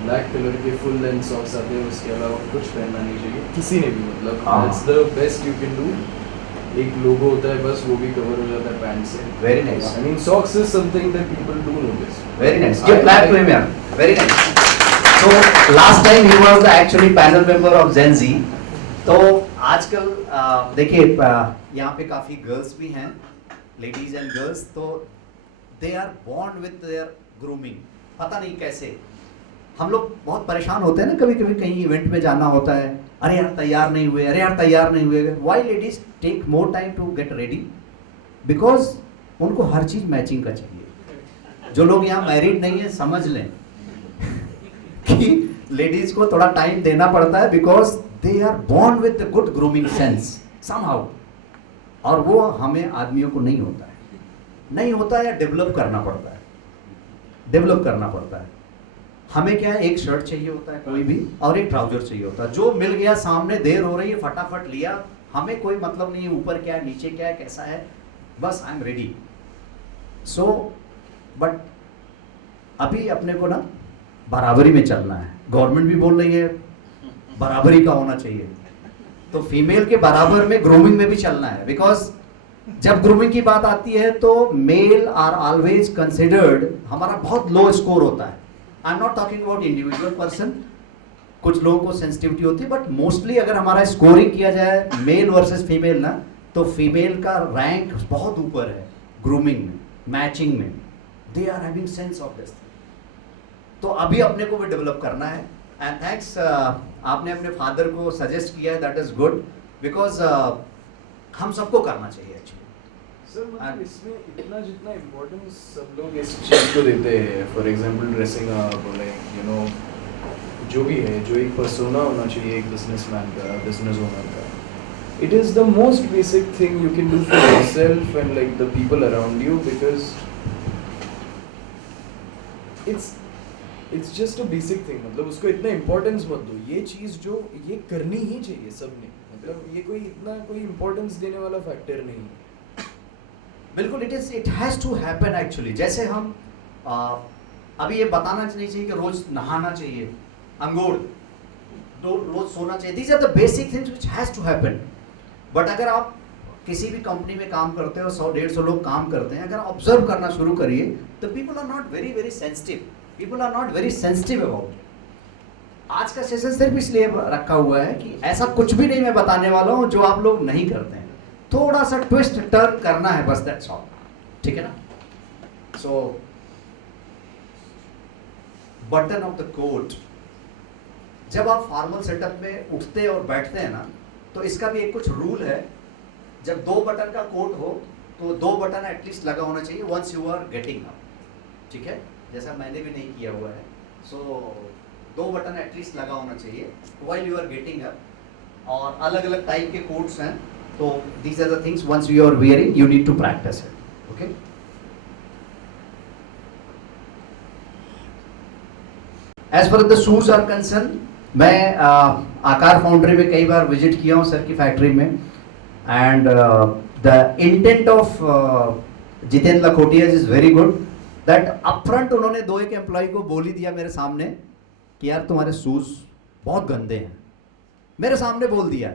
Black color के full length socks आते हैं, उसके अलावा कुछ पहनना नहीं चाहिए किसी ने भी. मतलब that's the best you can do. एक लोगो होता है बस, वो भी कवर हो जाता है पैंट से. Very nice. I mean socks is something that people do notice. Very nice. Give clap to him, yaar. Very nice. So last time he was the actually panel member of Gen Z. तो आजकल देखिए यहाँ पे काफ़ी गर्ल्स भी हैं, ladies and girls, तो they are born with their grooming. पता नहीं कैसे हम लोग बहुत परेशान होते हैं ना, कभी कभी कहीं इवेंट में जाना होता है, अरे यार तैयार नहीं हुए, अरे यार तैयार नहीं हुए. Why ladies take more time to get ready? Because उनको हर चीज़ मैचिंग का चाहिए. जो लोग यहाँ मैरिड नहीं है समझ लें कि लेडीज को थोड़ा टाइम देना पड़ता है, because they are born with the good grooming sense somehow, और वो हमें आदमियों को नहीं होता है. नहीं होता है या डेवलप करना पड़ता है, डेवलप करना पड़ता है। हमें क्या है, एक शर्ट चाहिए होता है कोई भी, और एक ट्राउजर चाहिए होता है, जो मिल गया सामने, देर हो रही है फटाफट लिया, हमें कोई मतलब नहीं है ऊपर क्या है नीचे क्या है कैसा है, बस I am ready. So but अभी अपने को ना बराबरी में चलना है, गवर्नमेंट भी बोल रही है बराबरी का होना चाहिए, तो फीमेल के बराबर में ग्रूमिंग में भी चलना है, बिकॉज जब ग्रूमिंग की बात आती है तो मेल आर ऑलवेज कंसिडर्ड, हमारा बहुत लो स्कोर होता है। आई am not talking about individual person, कुछ लोगों को सेंसिटिविटी होती है, बट मोस्टली अगर हमारा स्कोरिंग किया जाए मेल वर्सेस फीमेल ना, तो फीमेल का रैंक बहुत ऊपर है ग्रूमिंग में, मैचिंग में, they are having sense of this. तो अभी अपने को भी डेवलप करना है, एंड थैंक्स आपने अपने फादर को सजेस्ट किया है, दैट इज गुड, बिकॉज हम सबको करना चाहिए एक्चुअली। सर मतलब इसमें इतना जितना इम्पोर्टेंस सब लोग इस चीज़ को देते हैं, for example dressing up, you know जो भी है, जो एक पर्सोना होना चाहिए एक बिजनेसमैन का, बिजनेस ओनर का, it is the most basic thing you can do for yourself and like the people around you, because it's just a basic thing। मतलब उसको इतना इम्पोर्टेंस मत दो, ये चीज़ जो ये करनी ही चाहिए सबने, मतलब ये कोई इतना कोई इम्पोर्टेंस देने वाला फैक्टर नहीं है। बिल्कुल, it has to happen actually. जैसे हम अभी ये बताना नहीं चाहिए कि रोज नहाना चाहिए, अंगूर रोज सोना चाहिए, these are the basic things which has to happen. But अगर आप किसी भी कंपनी में काम करते हो, 100-150 लोग काम करते हैं, अगर ऑब्जर्व करना शुरू करिए तो people are not very very sensitive, people are not very sensitive about. आज का सेशन सिर्फ इसलिए रखा हुआ है कि ऐसा कुछ भी नहीं मैं बताने वाला हूँ जो आप लोग नहीं करते हैं, थोड़ा सा ट्विस्ट टर्न करना है बस, दैट्स ऑल, ठीक है ना। सो बटन ऑफ द कोट, जब आप फॉर्मल सेटअप में उठते और बैठते हैं ना, तो इसका भी एक कुछ रूल है, जब 2 बटन का कोट हो तो 2 बटन एटलीस्ट लगा होना चाहिए once you are getting up, ठीक है, जैसा मैंने भी नहीं किया हुआ है। सो 2 बटन एटलीस्ट लगा होना चाहिए while you are getting up, और अलग अलग टाइप के कोट्स हैं, तो these are the things once you are wearing you need to practice it, okay. As for the shoes are concern, मैं आकार फाउंड्री में कई बार विजिट किया हूँ सर की फैक्ट्री में, and the intent of Jitendra Lakhotia is very good, that upfront उन्होंने 2-1 एम्प्लॉय को बोल ही दिया मेरे सामने कि यार तुम्हारे शूज बहुत गंदे हैं, मेरे सामने बोल दिया।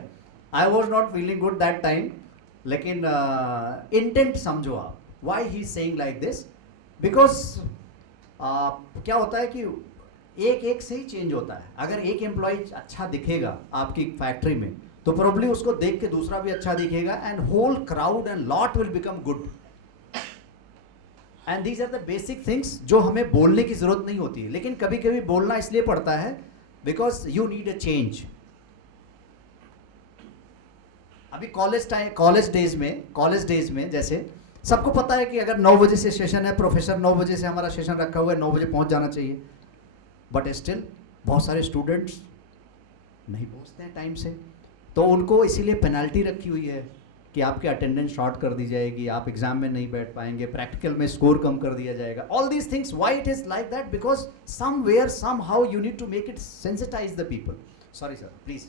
I was not feeling good that time, लेकिन इंटेंट समझो आप, why he is saying like this, because क्या होता है कि एक से ही चेंज होता है। अगर एक एम्प्लॉय अच्छा दिखेगा आपकी फैक्ट्री में, तो प्रोबब्ली उसको देख के दूसरा भी अच्छा दिखेगा, and whole crowd and lot will become good. And these are the basic things जो हमें बोलने की जरूरत नहीं होती है, लेकिन कभी कभी बोलना इसलिए पड़ता है because you need a change. अभी कॉलेज डेज में जैसे सबको पता है कि अगर 9 बजे से सेशन है, प्रोफेसर 9 बजे से हमारा सेशन रखा हुआ है, 9 बजे पहुंच जाना चाहिए, बट स्टिल बहुत सारे स्टूडेंट्स नहीं पहुंचते हैं टाइम से, तो उनको इसीलिए पेनल्टी रखी हुई है कि आपके अटेंडेंस शॉर्ट कर दी जाएगी, आप एग्जाम में नहीं बैठ पाएंगे, प्रैक्टिकल में स्कोर कम कर दिया जाएगा। All these things, why it is like that, because somewhere somehow you need to make it sensitize the people. Sorry sir, please.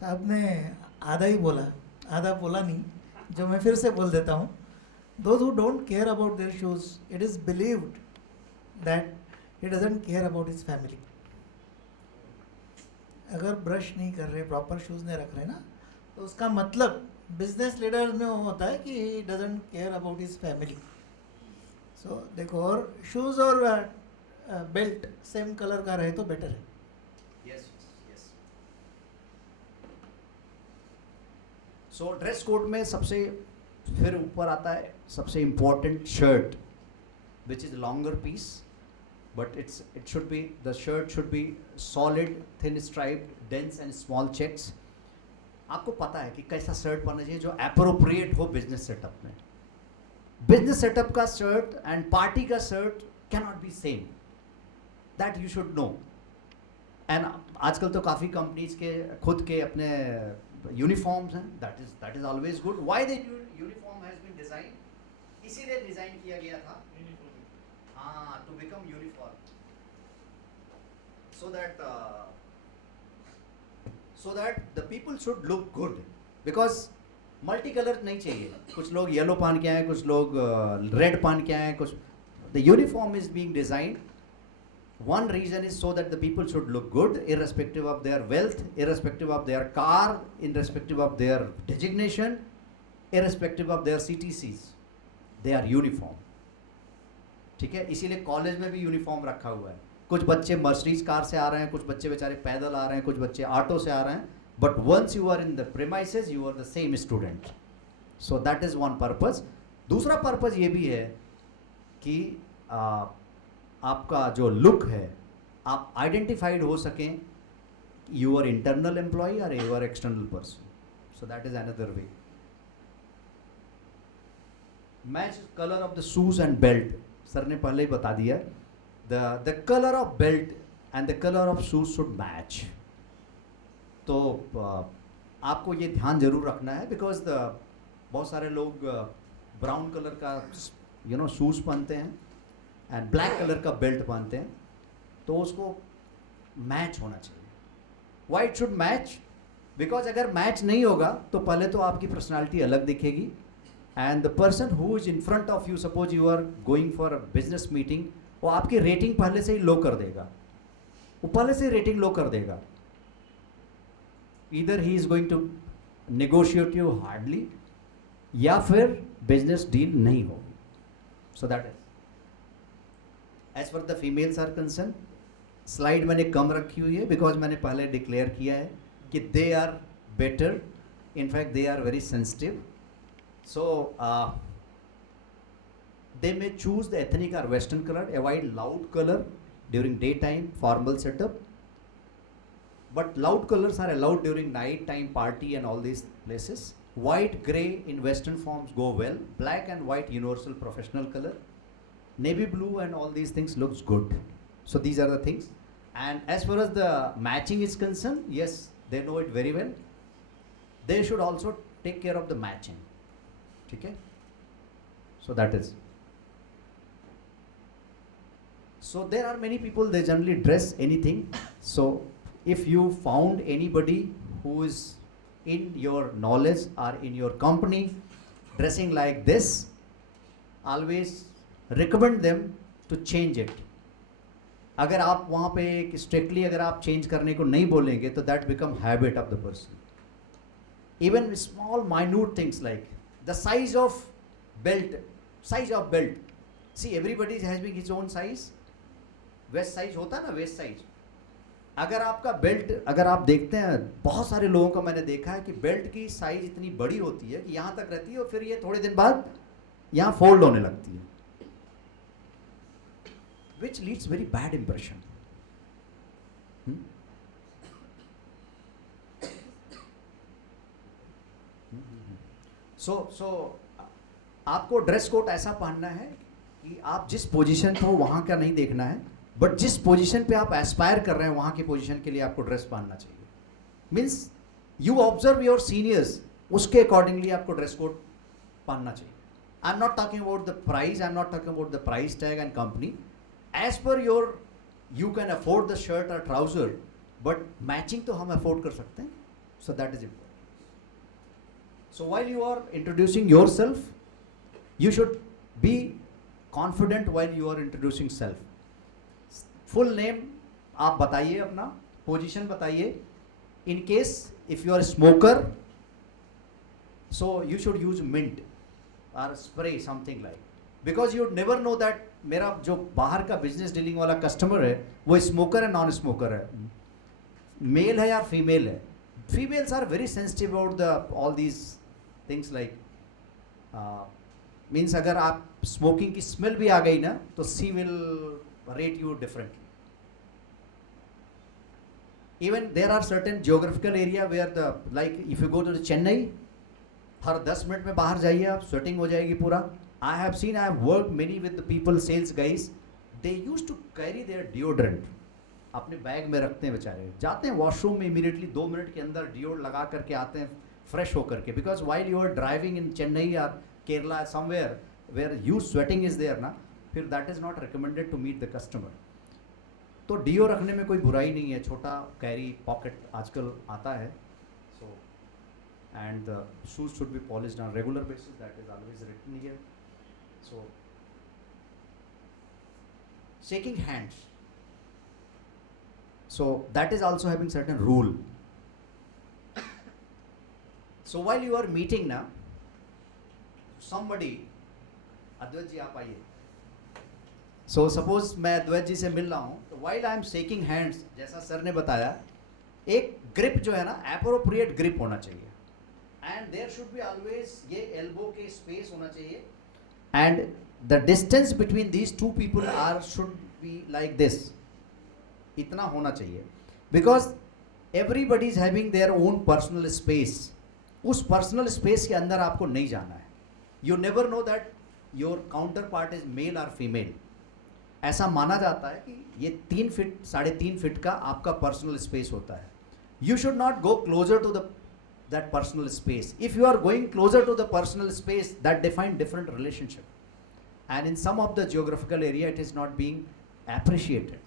साहब ने आधा ही बोला, आधा बोला नहीं, जो मैं फिर से बोल देता हूँ। Those who don't care about their shoes, it is believed that he doesn't care about his family. अगर ब्रश नहीं कर रहे, प्रॉपर शूज़ नहीं रख रहे ना, तो उसका मतलब बिजनेस लीडर में होता है कि he doesn't care about his family. So देखो, और शूज़ और बेल्ट सेम कलर का रहे तो बेटर है। सो ड्रेस कोड में सबसे फिर ऊपर आता है सबसे important shirt, which is longer piece, but it should be, the shirt should be solid, thin striped, dense and small checks. आपको पता है कि कैसा शर्ट पहनना चाहिए जो अप्रोप्रिएट हो बिजनेस सेटअप में। बिजनेस सेटअप का शर्ट एंड पार्टी का shirt cannot be same, that you should know. And आजकल तो काफ़ी कंपनीज के खुद के अपने यूनिफॉर्म्स हैं, that is always good. Why the uniform has been designed? इसीलिए डिजाइन किया गया था, हाँ, to become uniform, so that the people should look good, because multi colour नहीं चाहिए. कुछ लोग येलो पहन के आए, कुछ लोग रेड पहन के आए, कुछ. The uniform is being designed. One reason is so that the people should look good, irrespective of their wealth, irrespective of their car, irrespective of their designation, irrespective of their CTCs. They are uniform. ठीक है, इसीलिए कॉलेज में भी यूनिफॉर्म रखा हुआ है. कुछ बच्चे मर्सिडीज कार से आ रहे हैं, कुछ बच्चे बेचारे पैदल आ रहे हैं, कुछ बच्चे ऑटो से आ रहे हैं. But once you are in the premises you are the same student. So that is one purpose. दूसरा पर्पज़ ये भी है कि आपका जो लुक है, आप आइडेंटिफाइड हो सकें you are internal employee or you are external person. So that is another way. Match colour of the shoes and belt. Sir ने पहले ही बता दिया. The color of belt and the color of shoes should match. तो आपको ये ध्यान जरूर रखना है, बिकॉज बहुत सारे लोग ब्राउन कलर का शूज़ पहनते हैं एंड ब्लैक कलर का बेल्ट पहनते हैं, तो उसको मैच होना चाहिए. Why it should match? Because अगर मैच नहीं होगा तो पहले तो आपकी पर्सनालिटी अलग दिखेगी, and the person who is in front of you, suppose you are going for a business meeting, वो आपकी रेटिंग पहले से ही लो कर देगा. वो पहले से रेटिंग लो कर देगा. Either he is going to negotiate you hardly, या फिर बिजनेस डील नहीं होगी. So that is as for the females are concern. Slide मैंने कम रखी हुई है बिकॉज मैंने पहले डिक्लेयर किया है कि they are better, in fact they are very sensitive. So they may choose the ethnic or western color, avoid loud color during daytime formal setup, but loud colors are allowed during night time party and all these places. White, grey in western forms go well. Black and white universal professional color. Navy blue and all these things looks good. So these are the things. And as far as the matching is concerned, yes, they know it very well. They should also take care of the matching. Okay? So that is. So there are many people, they generally dress anything. So if you found anybody who is in your knowledge or in your company dressing like this, always recommend them to change it. अगर आप वहाँ पे strictly अगर आप change करने को नहीं बोलेंगे तो that become habit of the person. Even small minute things like the size of belt. See, everybody is having his own size. Waste size होता है ना, वेस्ट साइज. अगर आपका बेल्ट, अगर आप देखते हैं बहुत सारे लोगों का मैंने देखा है कि बेल्ट की साइज इतनी बड़ी होती है कि यहाँ तक रहती है और फिर ये थोड़े दिन बाद यहाँ फोल्ड होने लगती है, which leads very bad impression. So आपको ड्रेस कोड ऐसा पहनना है कि आप जिस पोजीशन पे हो वहाँ का नहीं देखना है, बट जिस पोजीशन पे आप एस्पायर कर रहे हैं वहाँ की पोजीशन के लिए आपको ड्रेस पहनना चाहिए. Means you observe your seniors, उसके अकॉर्डिंगली आपको ड्रेस कोड पहनना चाहिए. I am not talking about the price, I am not talking about the price tag and company. As per your, you can afford the shirt or trouser, but matching तो हम अफोर्ड कर सकते हैं. So that is important. So while you are introducing yourself, you should be confident while you are introducing self. Full name आप बताइए, अपना position बताइए. In case if you are a smoker, so you should use mint or spray something like, because you never know that मेरा जो बाहर का business dealing वाला customer है वो smoker है non smoker है, male है या female है. Females are very sensitive about the all these things like means अगर आप स्मोकिंग की स्मेल भी आ गई ना तो see will rate you differently. Even there are certain geographical area where the, like if you go to the Chennai, हर 10 मिनट में बाहर जाइए आप, स्वेटिंग हो जाएगी पूरा. I have seen, I have work many with the people, sales guys, they use to carry their deodorant, अपने bag में रखते हैं बेचारे, जाते हैं वॉशरूम में इमीडिएटली 2 मिनट के अंदर डिओड लगा करके आते हैं फ्रेश होकर के. Because while you are driving in Chennai or Kerala, somewhere, where huge sweating is there ना, फिर that is not recommended to meet the customer. तो डीओ रखने में कोई बुराई नहीं है, छोटा कैरी पॉकेट आजकल आता है. So and the shoes should be polished on regular basis, that is always written here. So shaking hands, so that is also having certain rule. So while you are meeting now, somebody, अद्वैत जी आप आइए. So suppose मैं अद्वैत जी से मिल रहा हूँ, तो while I am shaking hands, जैसा सर ने बताया, एक ग्रिप जो है ना, appropriate ग्रिप होना चाहिए. And there should be always ये elbow के space होना चाहिए. And the distance between these two people should be like this. इतना होना चाहिए. Because everybody is having their own personal space. उस personal space के अंदर आपको नहीं जाना है. You never know that your counterpart is male or female. ऐसा माना जाता है कि ये 3 फीट 3.5 फीट का आपका पर्सनल स्पेस होता है. You should not go closer to that personal space. If you are going closer to the personal space, that define different relationship, and in some of the geographical area it is not being appreciated.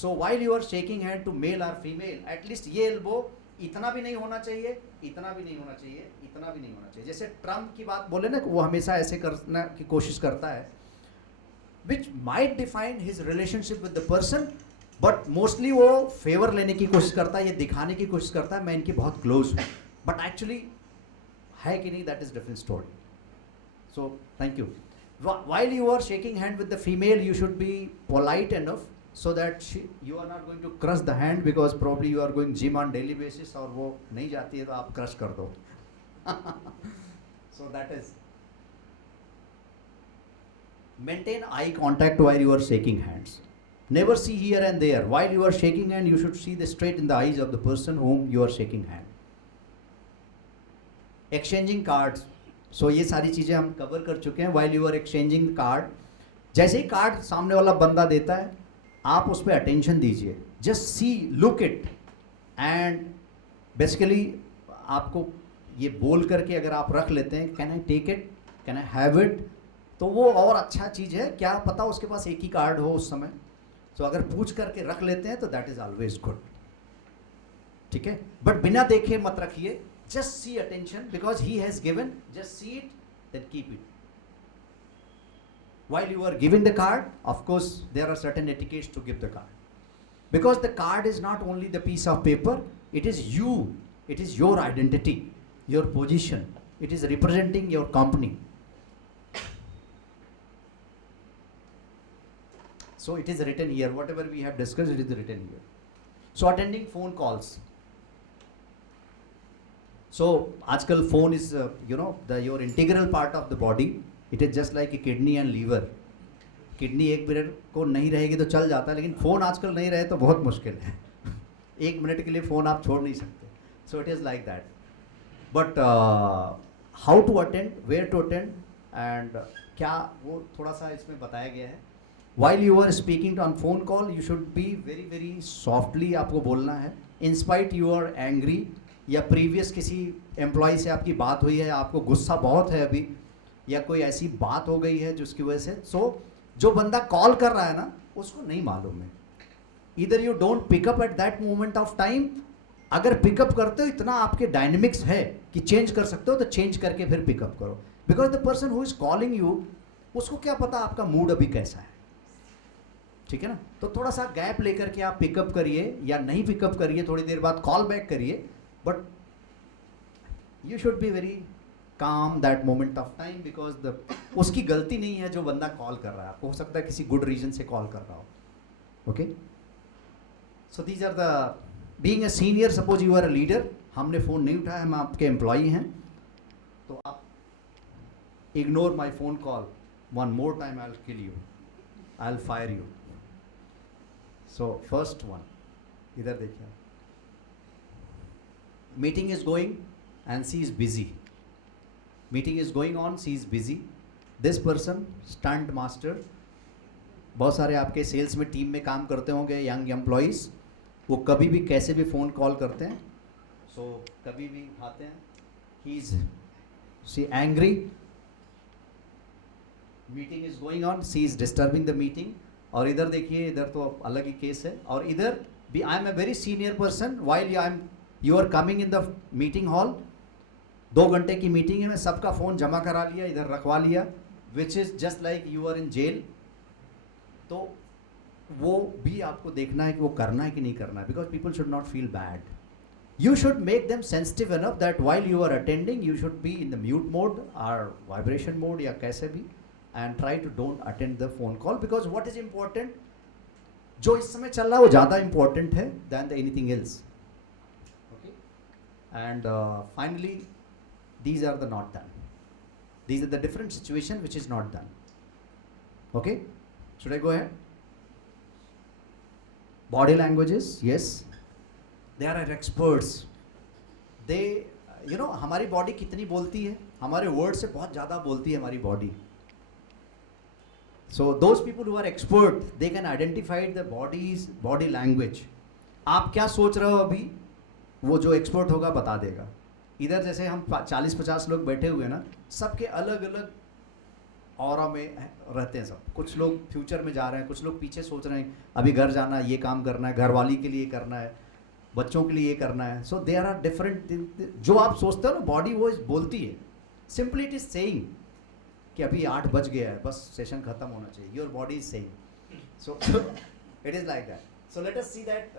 So while you are shaking hand to male or female, at least ये elbow इतना भी नहीं होना चाहिए, इतना भी नहीं होना चाहिए, इतना भी नहीं होना चाहिए. जैसे ट्रम्प की बात बोले ना, वो हमेशा ऐसे करने की कोशिश करता है, which might define his relationship with the person, but mostly वो फेवर लेने की कोशिश करता है, ये दिखाने की कोशिश करता है मैं इनकी बहुत क्लोज हूँ, but actually है कि नहीं, that is different story. So thank you. While you are shaking hand with the female, you should be polite enough so that you are not going to crush the hand, because probably you are going gym on daily basis और वो नहीं जाती है तो आप crush कर दो. So that is. Maintain eye contact while you are shaking hands. Never see here and there. While you are shaking hand, you should see straight in the eyes of the person whom you are shaking hand. Exchanging cards. So ये सारी चीज़ें हम कवर कर चुके हैं. While you are exchanging card, जैसे ही कार्ड सामने वाला बंदा देता है, आप उस पर अटेंशन दीजिए. Just see, look it, and basically आपको ये बोल करके अगर आप रख लेते हैं, Can I take it? Can I have it? तो वो और अच्छा चीज़ है. क्या पता उसके पास एक ही कार्ड हो उस समय, तो अगर पूछ करके रख लेते हैं तो दैट इज ऑलवेज गुड. ठीक है, बट बिना देखे मत रखिए. Just see attention, because he has given, just see it, then keep it. while you are giving the card, of course there are certain etiquettes to give the card, because the card is not only the piece of paper, it is you, it is your identity, your position, it is representing your company. So it is written here, whatever we have discussed, it is written here. So attending phone calls. So आजकल phone is your integral part of the body. It is just like a kidney and liver. Kidney एक मिनट को नहीं रहेगी तो चल जाता है, लेकिन फ़ोन आजकल नहीं रहे तो बहुत मुश्किल है. 1 मिनट के लिए फ़ोन आप छोड़ नहीं सकते. So it is like that. But how to attend, where to attend, and क्या वो थोड़ा सा इसमें बताया गया है. While you are speaking on phone call, you should be very very softly आपको बोलना है. In spite you are angry, या प्रीवियस किसी एम्प्लॉय से आपकी बात हुई है, आपको गुस्सा बहुत है अभी, या कोई ऐसी बात हो गई है जिसकी वजह से, सो जो बंदा कॉल कर रहा है ना, उसको नहीं मालूम है. इधर you don't pickup at that moment of time. अगर पिकअप करते हो, इतना आपके डायनेमिक्स है कि चेंज कर सकते हो, तो चेंज करके फिर पिकअप करो. Because the person who is calling you, उसको क्या पता आपका मूड अभी कैसा है. ठीक है ना, तो थोड़ा सा गैप लेकर के आप पिकअप करिए, या नहीं पिकअप करिए, थोड़ी देर बाद कॉल बैक करिए, but you should be very calm that moment of time, because उसकी गलती नहीं है जो बंदा कॉल कर रहा है. आपको हो सकता है किसी गुड रीजन से कॉल कर रहा हो. Okay, so these are the being a senior. Suppose you are a leader, हमने फ़ोन नहीं उठाया, हम आपके एम्प्लॉई हैं, तो आप ignore my phone call, one more time I will kill you, I will fire you. So first one, इधर देखिए, meeting is going and she is busy. Meeting is going on, she is busy. This person, stunt master, बहुत सारे आपके सेल्स में टीम में काम करते होंगे यंग एम्प्लॉइज, वो कभी भी कैसे भी फ़ोन कॉल करते हैं, सो कभी भी उठाते हैं. He is she angry, meeting is going on, she is disturbing the meeting. और इधर देखिए, इधर तो अलग ही केस है. और इधर भी I am a very senior person, while you are coming in the meeting hall. 2 घंटे की मीटिंग है, मैं सबका फ़ोन जमा करा लिया, इधर रखवा लिया, which is just like you are in jail. तो वो भी आपको देखना है कि वो करना है कि नहीं करना है, because people should not feel bad. You should make them sensitive enough that while you are attending, you should be in the mute mode or vibration mode या कैसे भी, and try to don't attend the phone call, because what is important, जो इस समय चल रहा है वो ज़्यादा important है than the anything else. Okay? And finally, these are the not done. These are the different situation which is not done. Okay? Should I go ahead? Body languages, yes. They are experts. They, you know, हमारी बॉडी कितनी बोलती है, हमारे वर्ड से बहुत ज़्यादा बोलती है हमारी body. So those people who are expert, they can identify the body language. आप क्या सोच रहे हो अभी, वो जो एक्सपर्ट होगा बता देगा. इधर जैसे हम 40-50 लोग बैठे हुए हैं ना, सबके अलग अलग ऑरा में रहते हैं सब. कुछ लोग फ्यूचर में जा रहे हैं, कुछ लोग पीछे सोच रहे हैं अभी घर जाना है, ये काम करना है, घरवाली के लिए करना है, बच्चों के लिए ये करना है. So there are different. जो आप सोचते हो ना, बॉडी वो बोलती है. सिंपली इट इज सेइंग कि अभी 8 बज गया है, बस सेशन खत्म होना चाहिए. Your body is saying. So it is like that. So let us see that.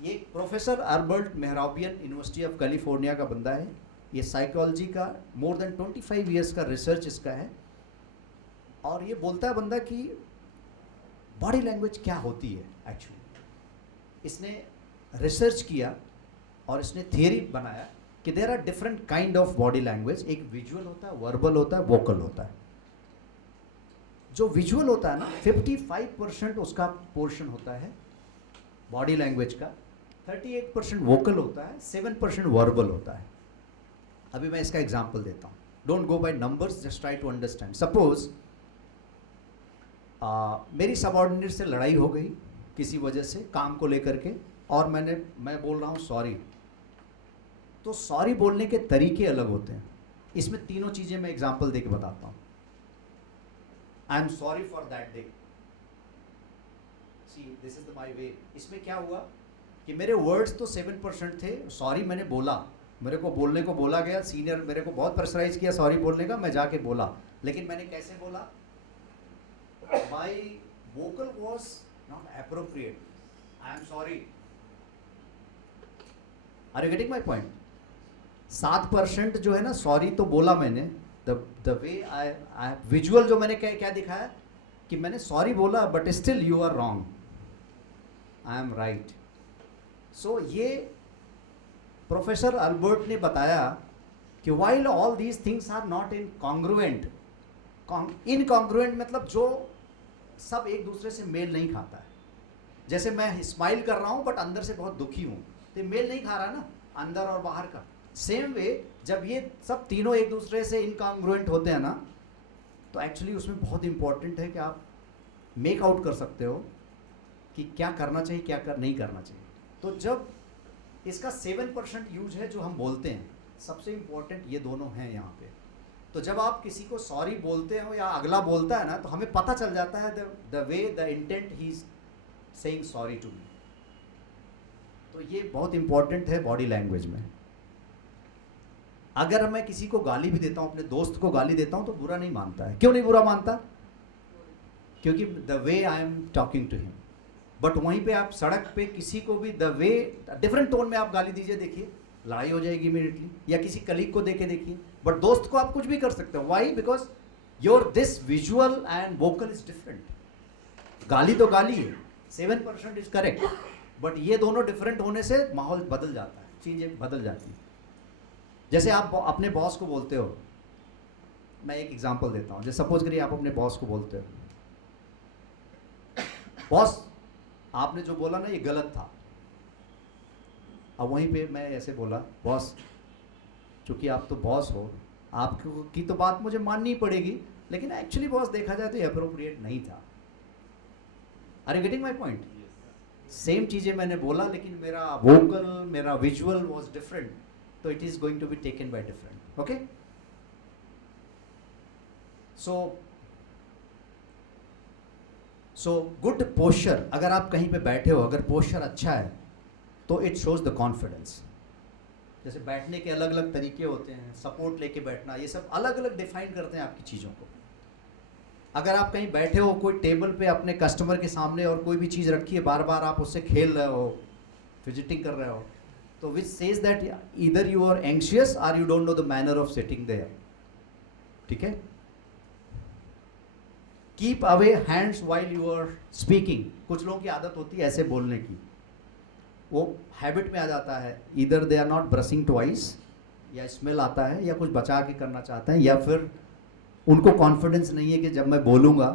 ये professor Albert Mehrabian, university of California का बंदा है. ये साइकोलॉजी का मोर देन 25 ईयर्स का रिसर्च इसका है. और ये बोलता है बंदा कि बॉडी लैंग्वेज क्या होती है एक्चुअली. इसने रिसर्च किया और इसने थियरी बनाया कि there are different kind of body language. एक विजुअल होता है, वर्बल होता है, वोकल होता है. जो विजुअल होता है ना, 55% उसका पोर्शन होता है बॉडी लैंग्वेज का, 38% वोकल होता है, 7% वर्बल होता है. अभी मैं इसका एग्जांपल देता हूँ. Don't go by numbers, just try to understand. Suppose मेरी सबऑर्डिनेट से लड़ाई हो गई किसी वजह से, काम को लेकर के, और मैं बोल रहा हूँ सॉरी. तो सॉरी बोलने के तरीके अलग होते हैं. इसमें तीनों चीज़ें मैं एग्जांपल देके बताता हूँ. I am sorry for that day. See this is my way. इसमें क्या हुआ कि मेरे वर्ड्स तो 7% थे. सॉरी मैंने बोला, मेरे को बोलने को बोला गया, सीनियर मेरे को बहुत प्रेशराइज किया सॉरी बोलने का, मैं जाके बोला. लेकिन मैंने कैसे बोला? My vocal was not appropriate. I am sorry. Are you getting my point? 7% जो है ना, सॉरी तो बोला मैंने. द वे आई विजुअल जो मैंने क्या दिखाया कि मैंने सॉरी बोला, but still you are wrong, I am right. So ये प्रोफेसर अल्बर्ट ने बताया कि while all these things are not in congruent. Incongruent मतलब जो सब एक दूसरे से मेल नहीं खाता है. जैसे मैं स्माइल कर रहा हूँ बट अंदर से बहुत दुखी हूँ, तो मेल नहीं खा रहा ना, अंदर और बाहर का. सेम वे जब ये सब तीनों एक दूसरे से इनकॉन्ग्रुएंट होते हैं ना, तो एक्चुअली उसमें बहुत इंपॉर्टेंट है कि आप मेक आउट कर सकते हो कि क्या करना चाहिए, क्या नहीं करना चाहिए. तो जब इसका 7% यूज है जो हम बोलते हैं, सबसे इम्पोर्टेंट ये दोनों हैं यहाँ पे. तो जब आप किसी को सॉरी बोलते हो या अगला बोलता है ना, तो हमें पता चल जाता है the way the intent he is saying sorry to me. तो ये बहुत इंपॉर्टेंट है बॉडी लैंग्वेज में. अगर मैं किसी को गाली भी देता हूँ, अपने दोस्त को गाली देता हूँ, तो बुरा नहीं मानता है. क्यों नहीं बुरा मानता? क्योंकि the way I am talking to him. But वहीं पे आप सड़क पे किसी को भी द वे डिफरेंट टोन में आप गाली दीजिए, देखिए लड़ाई हो जाएगी इमीडिएटली. या किसी कलीग को देखे देखिए. बट दोस्त को आप कुछ भी कर सकते हो. Why? Because your this visual and vocal is different. गाली तो गाली है, 7% इज करेक्ट, बट ये दोनों डिफरेंट होने से माहौल बदल जाता है, चीज़ें बदल जाती हैं. जैसे आप अपने बॉस को बोलते हो, मैं एक एग्जांपल देता हूँ. जैसे सपोज करिए आप अपने बॉस को बोलते हो, बॉस आपने जो बोला ना ये गलत था. अब वहीं पे मैं ऐसे बोला, बॉस चूँकि आप तो बॉस हो, आपकी तो बात मुझे माननी पड़ेगी, लेकिन एक्चुअली बॉस देखा जाए तो ये अप्रोप्रिएट नहीं था. Are you getting my point? Same चीज़ें मैंने बोला, लेकिन मेरा वोकल, मेरा विजुअल वॉज डिफरेंट, तो it is going to be taken by different. Okay. So so good posture, अगर आप कहीं पे बैठे हो, अगर पोस्चर अच्छा है तो इट शोज द कॉन्फिडेंस. जैसे बैठने के अलग अलग तरीके होते हैं, सपोर्ट लेके बैठना, ये सब अलग अलग डिफाइन करते हैं आपकी चीज़ों को. अगर आप कहीं बैठे हो कोई टेबल पे अपने कस्टमर के सामने और कोई भी चीज़ रखी है, बार बार आप उससे खेल रहे हो, फिजिटिंग कर रहे हो, तो which says that either you are anxious और you don't know the manner of sitting there. ठीक है. Keep away hands while you are speaking. कुछ लोगों की आदत होती है ऐसे बोलने की, वो हैबिट में आ जाता है. इधर they are not brushing twice, या स्मेल आता है, या कुछ बचा के करना चाहते हैं, या फिर उनको कॉन्फिडेंस नहीं है कि जब मैं बोलूँगा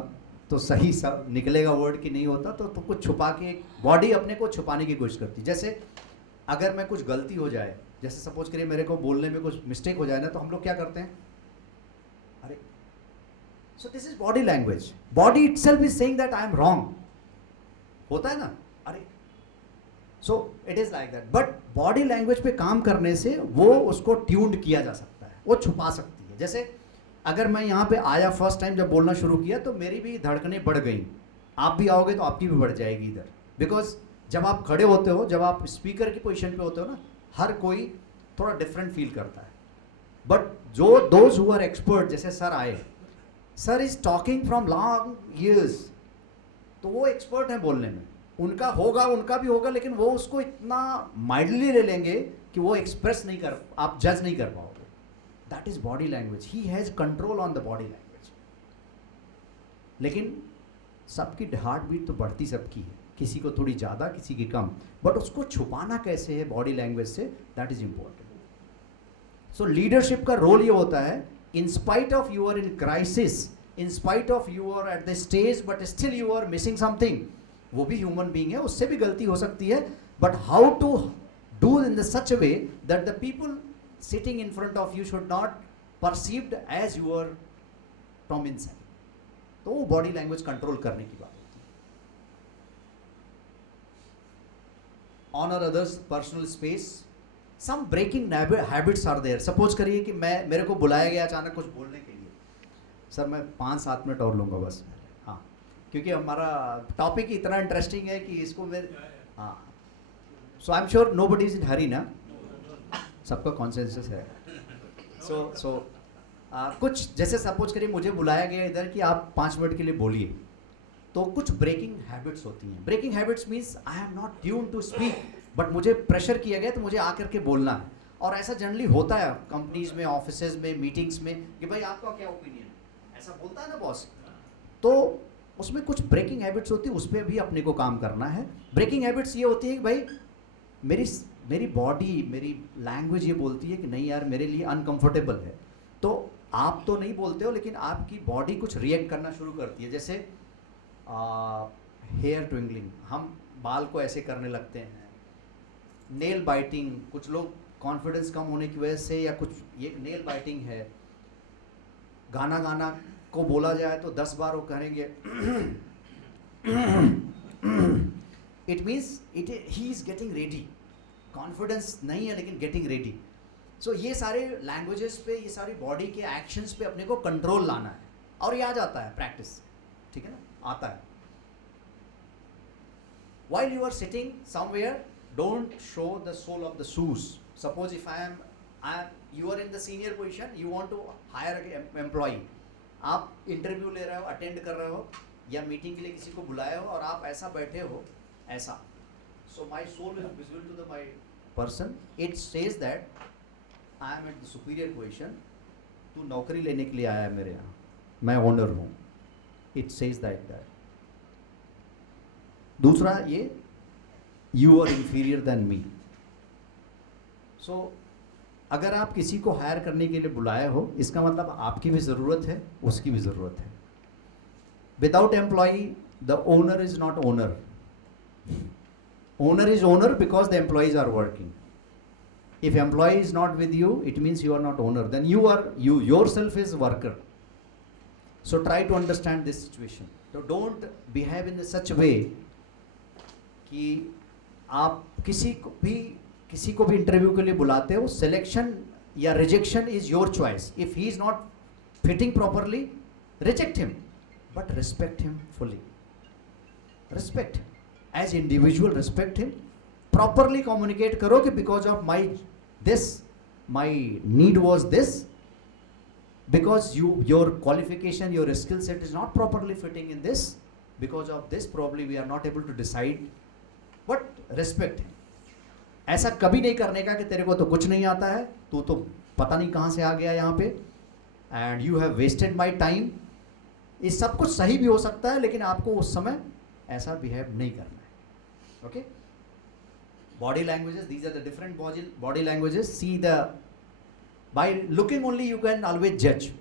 तो सही सब निकलेगा वर्ड की नहीं होता, तो कुछ छुपा के बॉडी अपने को छुपाने की कोशिश करती है. जैसे अगर मैं कुछ गलती हो जाए, जैसे सपोज करिए मेरे को बोलने में कुछ मिस्टेक हो जाए ना, तो हम लोग क्या करते हैं, अरे. So this is body language. Body itself is saying that I am wrong. होता है ना, अरे. सो it is like that. But body language पे काम करने से वो उसको ट्यून्ड किया जा सकता है, वो छुपा सकती है. जैसे अगर मैं यहाँ पे आया फर्स्ट टाइम, जब बोलना शुरू किया तो मेरी भी धड़कनें बढ़ गई. आप भी आओगे तो आपकी भी बढ़ जाएगी इधर. बिकॉज जब आप खड़े होते हो, जब आप स्पीकर की पोजीशन पे होते हो ना, हर कोई थोड़ा डिफरेंट फील करता है. बट जो दोज हु आर एक्सपर्ट, जैसे सर आए, sir is talking from long years, तो वो एक्सपर्ट हैं बोलने में. उनका होगा, उनका भी होगा, लेकिन वो उसको इतना माइल्डली ले लेंगे कि वो एक्सप्रेस नहीं कर, आप जज नहीं कर पाओगे. That is body language. He has control on the body language. लेकिन सबकी हार्ट बीट तो बढ़ती सबकी है, किसी को थोड़ी ज़्यादा, किसी की कम, बट उसको छुपाना कैसे है बॉडी लैंग्वेज से, that is important. So leadership का रोल ये होता है, in spite of you are in crisis, in spite of you are at the stage, but still you are missing something. वो भी ह्यूमन बीइंग है, उससे भी गलती हो सकती है, but how to do in such a way that the people sitting in front of you should not perceived as you are from inside. तो वो बॉडी लैंग्वेज कंट्रोल करने की बात होती है. Honour others personal space. Some breaking habits are there. Suppose करिए कि मेरे को बुलाया गया अचानक कुछ बोलने के लिए, सर मैं 5-7 मिनट और लूँगा बस. हाँ, क्योंकि हमारा टॉपिक इतना इंटरेस्टिंग है कि इसको मैं, हाँ. So I am sure nobody is in hurry ना, सबका कॉन्सेंसस है. सो कुछ जैसे सपोज करिए मुझे बुलाया गया इधर कि आप 5 मिनट के लिए बोलिए, तो कुछ ब्रेकिंग हैबिट्स होती हैं. Breaking habits means I am not tune to speak, but मुझे प्रेशर किया गया तो मुझे आकर के बोलना है. और ऐसा जनरली होता है कंपनीज में, ऑफिसेज में, मीटिंग्स में, कि भाई आपका क्या ओपिनियन है, ऐसा बोलता है ना बॉस. तो उसमें कुछ ब्रेकिंग हैबिट्स होती है, उस पर भी अपने को काम करना है. ब्रेकिंग हैबिट्स ये होती है कि भाई मेरी बॉडी, मेरी लैंग्वेज ये बोलती है कि नहीं यार मेरे लिए अनकंफर्टेबल है. तो आप तो नहीं बोलते हो, लेकिन आपकी बॉडी कुछ रिएक्ट करना शुरू करती है. जैसे हेयर ट्विंगलिंग, हम बाल को ऐसे करने लगते हैं. नेल बाइटिंग, कुछ लोग कॉन्फिडेंस कम होने की वजह से, या कुछ ये नेल बाइटिंग है. गाना को बोला जाए तो 10 बार वो करेंगे. It means he is getting ready. Confidence नहीं है लेकिन गेटिंग रेडी. सो ये सारे लैंग्वेजेस पे, ये सारी बॉडी के एक्शंस पे अपने को कंट्रोल लाना है, और ये आ जाता है प्रैक्टिस. ठीक है ना, आता है. While you are sitting somewhere, don't show the sole of the shoes. Suppose if you are in the senior position, you want to hire an employee. आप इंटरव्यू ले रहे हो, अटेंड कर रहे हो, या मीटिंग के लिए किसी को बुलाए हो, और आप ऐसा बैठे हो, ऐसा. So my soul is visible to my person. It says that I am at the superior position. तू नौकरी लेने के लिए आया है मेरे यहाँ, मैं ओनर हूँ. It says that. दूसरा ये, you are inferior than me. So अगर आप किसी को हायर करने के लिए बुलाए हो, इसका मतलब आपकी भी ज़रूरत है, उसकी भी ज़रूरत है. Without employee, the owner is not owner. Owner is owner because the employees are working. If employee is not with you, it means you are not owner. Then you yourself is worker. So try to understand this situation. So don't behave in such a way कि आप किसी को भी इंटरव्यू के लिए बुलाते हो, सिलेक्शन या rejection is your choice. If he is not fitting properly, reject him, but respect him fully. respect him. As individual, respect him. Properly communicate करो कि because of my need was this, because your qualification, your skill set is not properly fitting in this, because of this probably we are not able to decide, but respect him. ऐसा कभी नहीं करने का कि तेरे को तो कुछ नहीं आता है, तू तो पता नहीं कहाँ से आ गया यहाँ पे, and you have wasted my time. ये सब कुछ सही भी हो सकता है, लेकिन आपको उस समय ऐसा बिहेव नहीं करना है. Okay? Body languages, these are the different body languages. See by looking only you can always judge.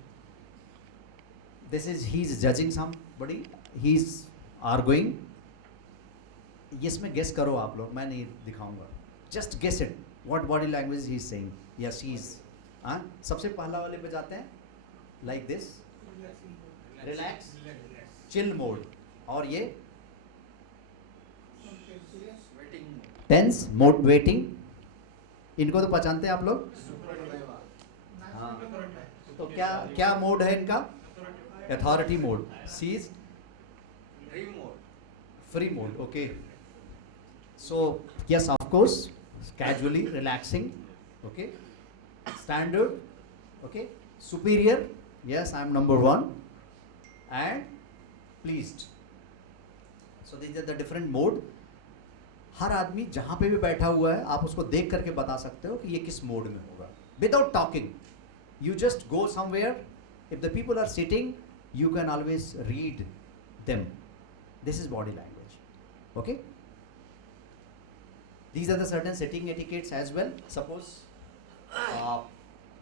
He's judging somebody, he's arguing. इसमें guess करो आप लोग, मैं नहीं दिखाऊंगा. Just guess it. What body language he is saying? Yes, he is. हाँ, सबसे पहला वाले पे जाते हैं. Like this. Relax. Chill mode. और ये tense mode, waiting. इनको तो पहचानते हैं आप लोग? हाँ. तो क्या मोड है इनका? Authority mode. Cease. Free mode. Okay. So yes, of course, casually relaxing. Okay. Standard. Okay. Superior. Yes, I am number one. And pleased. So these are the different mode. हर आदमी जहाँ पे भी बैठा हुआ है, आप उसको देख करके बता सकते हो कि ये किस मोड में होगा. Without talking, you just go somewhere. If the people are sitting, you can always read them. This is body language. Okay. These are the certain sitting etiquettes as well. Suppose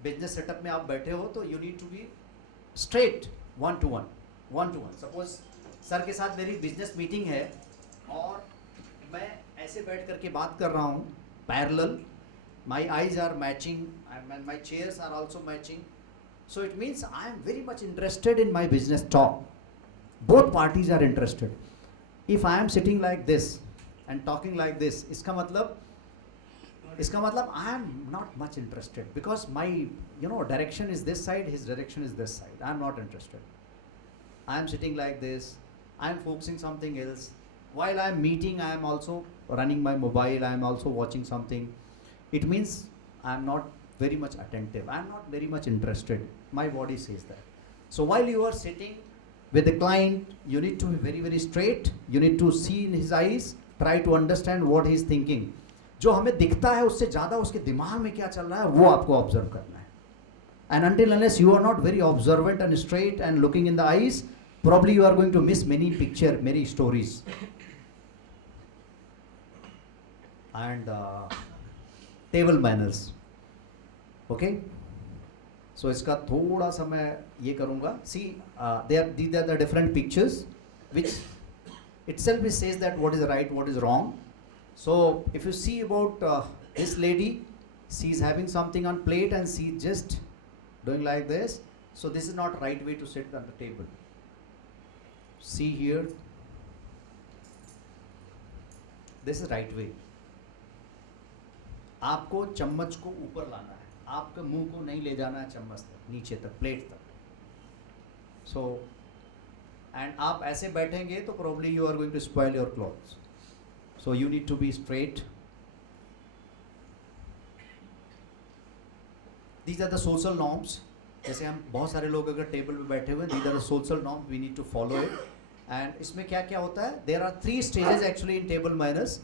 business setup में आप बैठे हो, तो you need to be straight, one to one. Suppose sir के साथ मेरी business meeting है और मैं ऐसे बैठ करके बात कर रहा हूँ, parallel, my eyes are matching and my chairs are also matching. So it means I am very much interested in my business talk. Both parties are interested. If I am sitting like this and talking like this, इसका मतलब I am not much interested, because my direction is this side, his direction is this side. I am not interested. I am sitting like this. I am focusing something else. While I am meeting, I am also running my mobile. I am also watching something. It means I am not very much attentive. I am not very much interested. My body says that. So while you are sitting with the client, you need to be very, very straight. You need to see in his eyes, try to understand what he is thinking. जो हमें दिखता है उससे ज़्यादा उसके दिमाग में क्या चल रहा है, वो आपको ऑब्जर्व करना है. And until unless you are not very observant and straight and looking in the eyes, probably you are going to miss many stories. And table manners. Okay. So इसका थोड़ा सा मैं ये करूँगा. See, these are the different pictures, which itself says that what is right, what is wrong. So if you see about this lady, she is having something on plate and she is just doing like this. So this is not right way to sit on the table. See here. This is right way. आपको चम्मच को ऊपर लाना है, आपके मुंह को नहीं ले जाना है चम्मच तक, नीचे तक, प्लेट तक. So, and आप ऐसे बैठेंगे तो probably you are going to spoil your clothes. So you need to be straight. These are the social norms. जैसे हम बहुत सारे लोग अगर टेबल पे बैठे हुए, these are the social norms, we need to follow it. And इसमें क्या क्या होता है? There are 3 stages actually in table manners.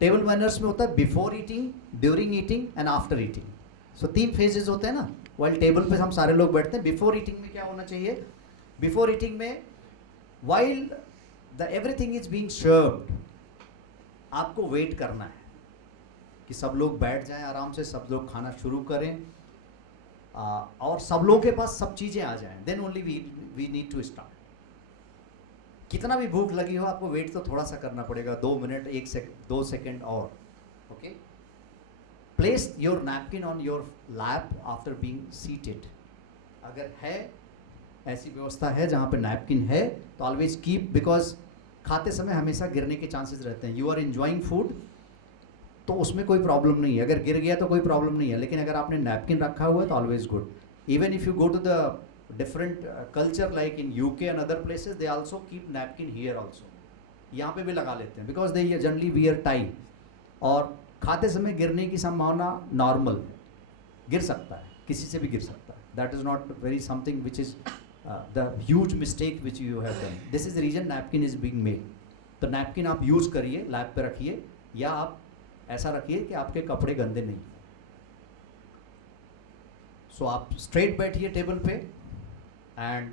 Table manners में होता है before eating, during eating and after eating. सो 3 फेजेस होते हैं ना. वाइल टेबल पे हम सारे लोग बैठते हैं, बिफोर ईटिंग में क्या होना चाहिए? बिफोर ईटिंग में while the everything is being served, आपको वेट करना है कि सब लोग बैठ जाएं आराम से, सब लोग खाना शुरू करें और सब लोगों के पास सब चीज़ें आ जाएं. Then only we need to start. कितना भी भूख लगी हो, आपको वेट तो थोड़ा सा करना पड़ेगा, 2 मिनट, 2 सेकेंड और. Okay. Place your napkin on your lap after being seated. अगर है ऐसी व्यवस्था है जहाँ पे नैपकिन है तो ऑलवेज कीप, बिकॉज खाते समय हमेशा गिरने के चांसेस रहते हैं. यू आर एंजॉइंग फूड तो उसमें कोई प्रॉब्लम नहीं है, अगर गिर गया तो कोई प्रॉब्लम नहीं है, लेकिन अगर आपने नैपकिन रखा हुआ है तो always good. Even if you go to the different culture like in UK and other places, they also keep napkin here also. यहाँ पे भी लगा लेते हैं because they generally wear tie, और खाते समय गिरने की संभावना नॉर्मल, गिर सकता है, किसी से भी गिर सकता है. That is not very something which is the huge mistake which you have done. This is the reason napkin is being made. तो नैपकिन आप यूज़ करिए, लैब पे रखिए, या आप ऐसा रखिए कि आपके कपड़े गंदे नहीं. सो आप स्ट्रेट बैठिए टेबल पे, and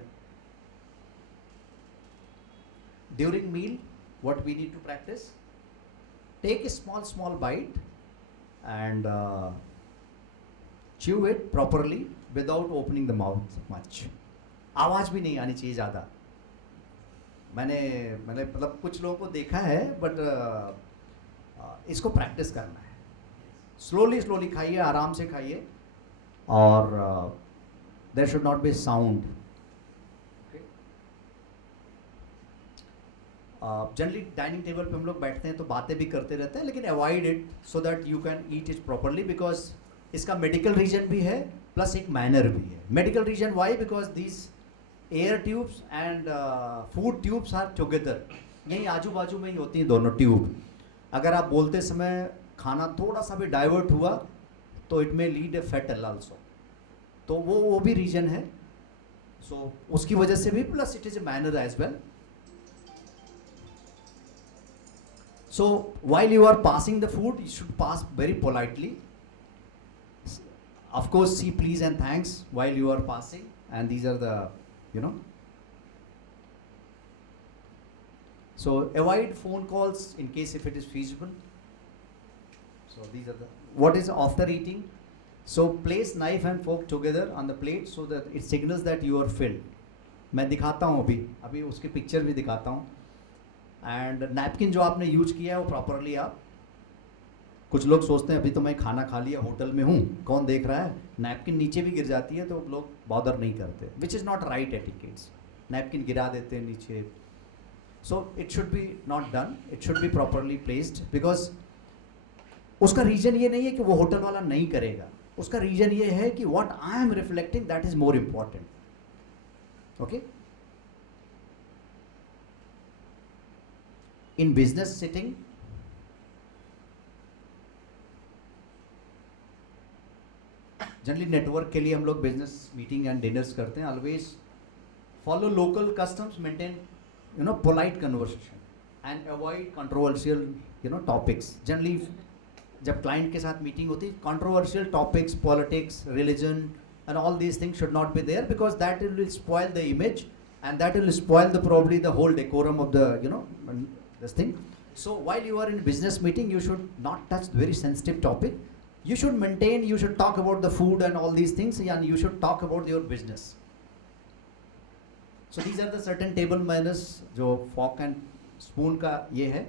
during meal what we need to practice, take a small bite and chew it properly without opening the mouth much. आवाज़ भी नहीं आनी चाहिए ज़्यादा. मैंने मतलब कुछ लोगों को देखा है, बट इसको प्रैक्टिस करना है. स्लोली खाइए, आराम से खाइए, और there should not be sound. Generally dining table पे हम लोग बैठते हैं तो बातें भी करते रहते हैं, लेकिन avoid it so that you can eat it properly, because इसका मेडिकल रीजन भी है प्लस एक मैनर भी है. Medical reason why? Because this air tubes and food tubes are together. यहीं आजू बाजू में ही होती हैं दोनों ट्यूब. अगर आप बोलते समय खाना थोड़ा सा भी डाइवर्ट हुआ तो it may lead a fatal also. तो वो भी रीजन है. सो उसकी वजह से भी, plus it is a manner as well. So while you are passing the food, you should pass very politely. Of course, say please and thanks while you are passing, and these are the, you know. So avoid phone calls in case if it is feasible. So these are the, what is after eating? So place knife and fork together on the plate so that it signals that you are filled. मैं दिखाता हूँ अभी उसकी पिक्चर भी दिखाता हूँ. And napkin जो आपने यूज किया है वो प्रॉपरली आप, कुछ लोग सोचते हैं अभी तो मैं खाना खा लिया, होटल में हूँ, कौन देख रहा है, नैपकिन नीचे भी गिर जाती है तो लोग बॉदर नहीं करते, विच is not right etiquettes. Napkin गिरा देते हैं नीचे. So it should B not done, it should be properly placed, because उसका रीजन ये नहीं है कि वो होटल वाला नहीं करेगा. उसका रीजन ये है कि what I M reflecting, that is more important. Okay. In business sitting, generally network के लिए हम लोग बिजनेस मीटिंग एंड डिनर्स करते हैं. Always follow local customs, maintain polite conversation and avoid controversial topics. Generally जब क्लाइंट के साथ meeting होती है, controversial topics, politics, religion and all these things should not be there, because that will spoil the image and that will spoil probably the whole decorum of the this thing. So while you are in business meeting, you should not touch very sensitive topic. You should maintain, you should talk about the food and all these things, and you should talk about your business. So these are the certain table manners जो fork and spoon का ये है.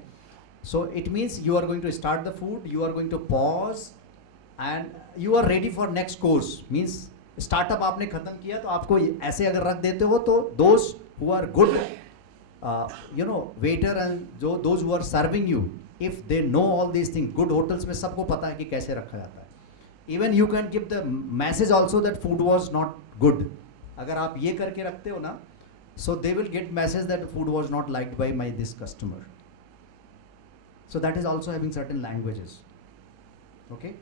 So it means you are going to start the food, you are going to pause, and you are ready for next course. Means startup आपने खत्म किया तो आपको ऐसे अगर रख देते हो तो those who are good waiter and जो those who are serving you, if they know all these thing, good hotels में सबको पता है कि कैसे रखा जाता है. Even you can give the message also that food was not good. अगर आप ये करके रखते हो ना, so they will get message that food was not liked by my this customer. So that is also having certain languages. Okay.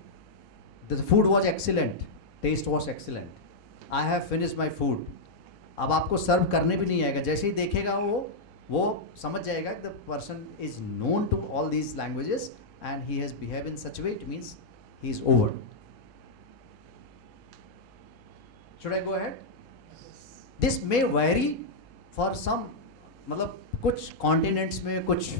The food was excellent, taste was excellent, I have finish my food. अब आपको सर्व करने भी नहीं आएगा, जैसे ही देखेगा वो समझ जाएगा the person is known to all these languages and he has behave in such way, it means he is over. Should I go ahead? This may very for some, मतलब कुछ कॉन्टिनेंट्स में, कुछ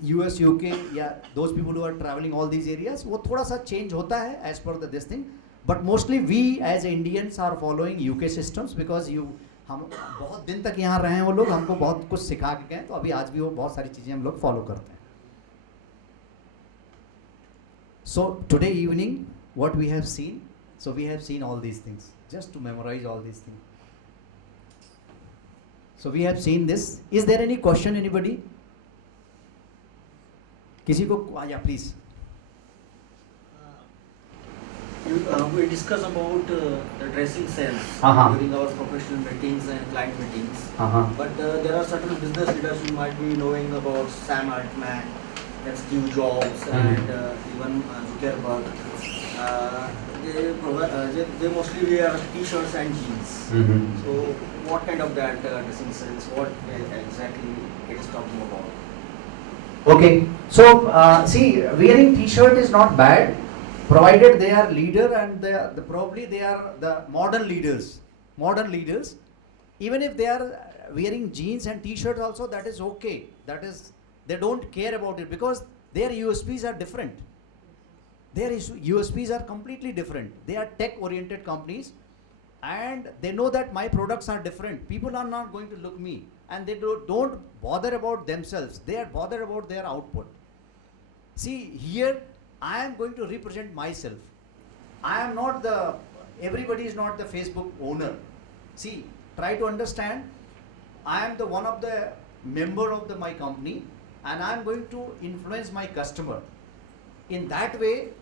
US, UK या those people who are travelling all these areas, वो थोड़ा सा change होता है एज पर the this thing. But mostly we as Indians are following UK systems, because हम बहुत दिन तक यहाँ रहे हैं, वो लोग हमको बहुत कुछ सिखा के गए, तो अभी आज भी वो बहुत सारी चीज़ें हम लोग फॉलो करते हैं. So today evening what we have seen, so we have seen all these things just to memorise all these things. So we have seen this. Is there any question anybody? किसी को? या please. We discuss about the dressing sense during our professional meetings and client meetings. But there are certain business leaders who might be knowing about Sam Altman, and Steve Jobs, and even Zuckerberg. They mostly wear t-shirts and jeans. So what kind of that dressing sense? What exactly it is talking about? Okay, so see, wearing t-shirt is not bad, provided they are leader and probably they are the modern leaders. Modern leaders, even if they are wearing jeans and t-shirts also, that is okay. That is, they don't care about it because their USPs are different. Their USPs are completely different. They are tech-oriented companies, and they know that my products are different. People are not going to look me, and they don't bother about themselves. They are bothered about their output. See, here I am going to represent myself. I am not the, everybody is not the Facebook owner. See, try to understand, I am the one of the member of my company, and I am going to influence my customer. In that way,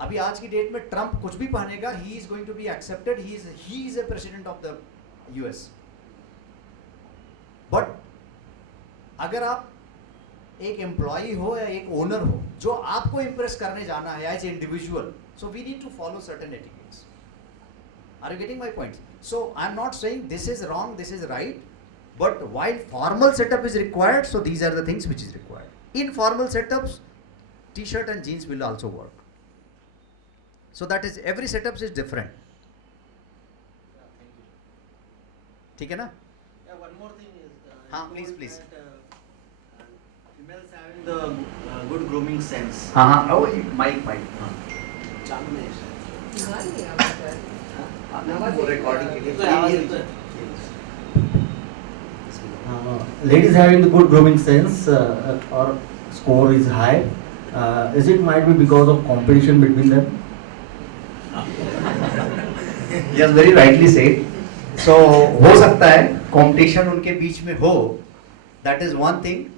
अभी आज की डेट में ट्रम्प कुछ भी पहनेगा, he is going to be accepted. He is a president of the US. But अगर आप एक एम्प्लॉई हो या एक ओनर हो जो आपको इम्प्रेस करने जाना है as individual, so we need to follow certain etiquettes. Are you getting my point? So I am not saying this is wrong, this is right, but while formal setup is required, so these are the things which is required. Informal setups, t-shirt and jeans will also work. So that is, every setup is different. ठीक है ना? Yeah, one more thing is. Please. That, females having the good grooming sense. Oh, mic. Ladies having the good grooming sense or score is high. Is it might be because of competition between them? Yes, very rightly said. So हो सकता है competition उनके बीच में हो. That is one thing.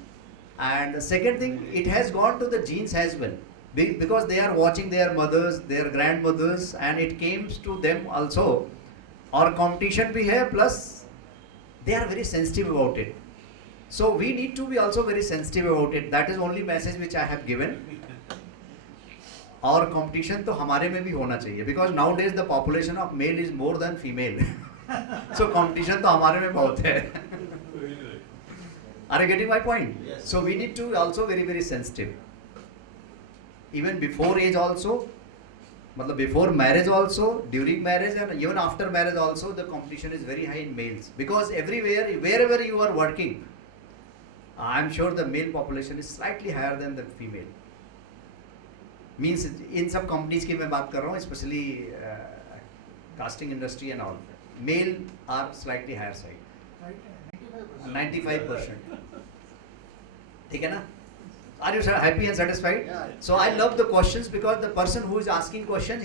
And the second thing, it has gone to the genes as well. Because they are watching their mothers, their grandmothers, and it came to them also. Or competition भी है, plus they are very sensitive about it. So we need to be also very sensitive about it. That is only message which I have given. और competition तो हमारे में भी होना चाहिए, because nowadays the population of male is more than female. So competition तो हमारे में बहुत है. Are you getting my point? So we need to also very very sensitive, even before age also, मतलब before marriage also, during marriage and even after marriage also the competition is very high in males, because everywhere where you are working, I am sure the male population is slightly higher than the female. Means इन सब companies की मैं बात कर रहा हूँ, specially casting industry and all, male are slightly higher side, 95%. ठीक है ना? Are you happy and satisfied? Yeah. So I love the questions because the person who is asking questions,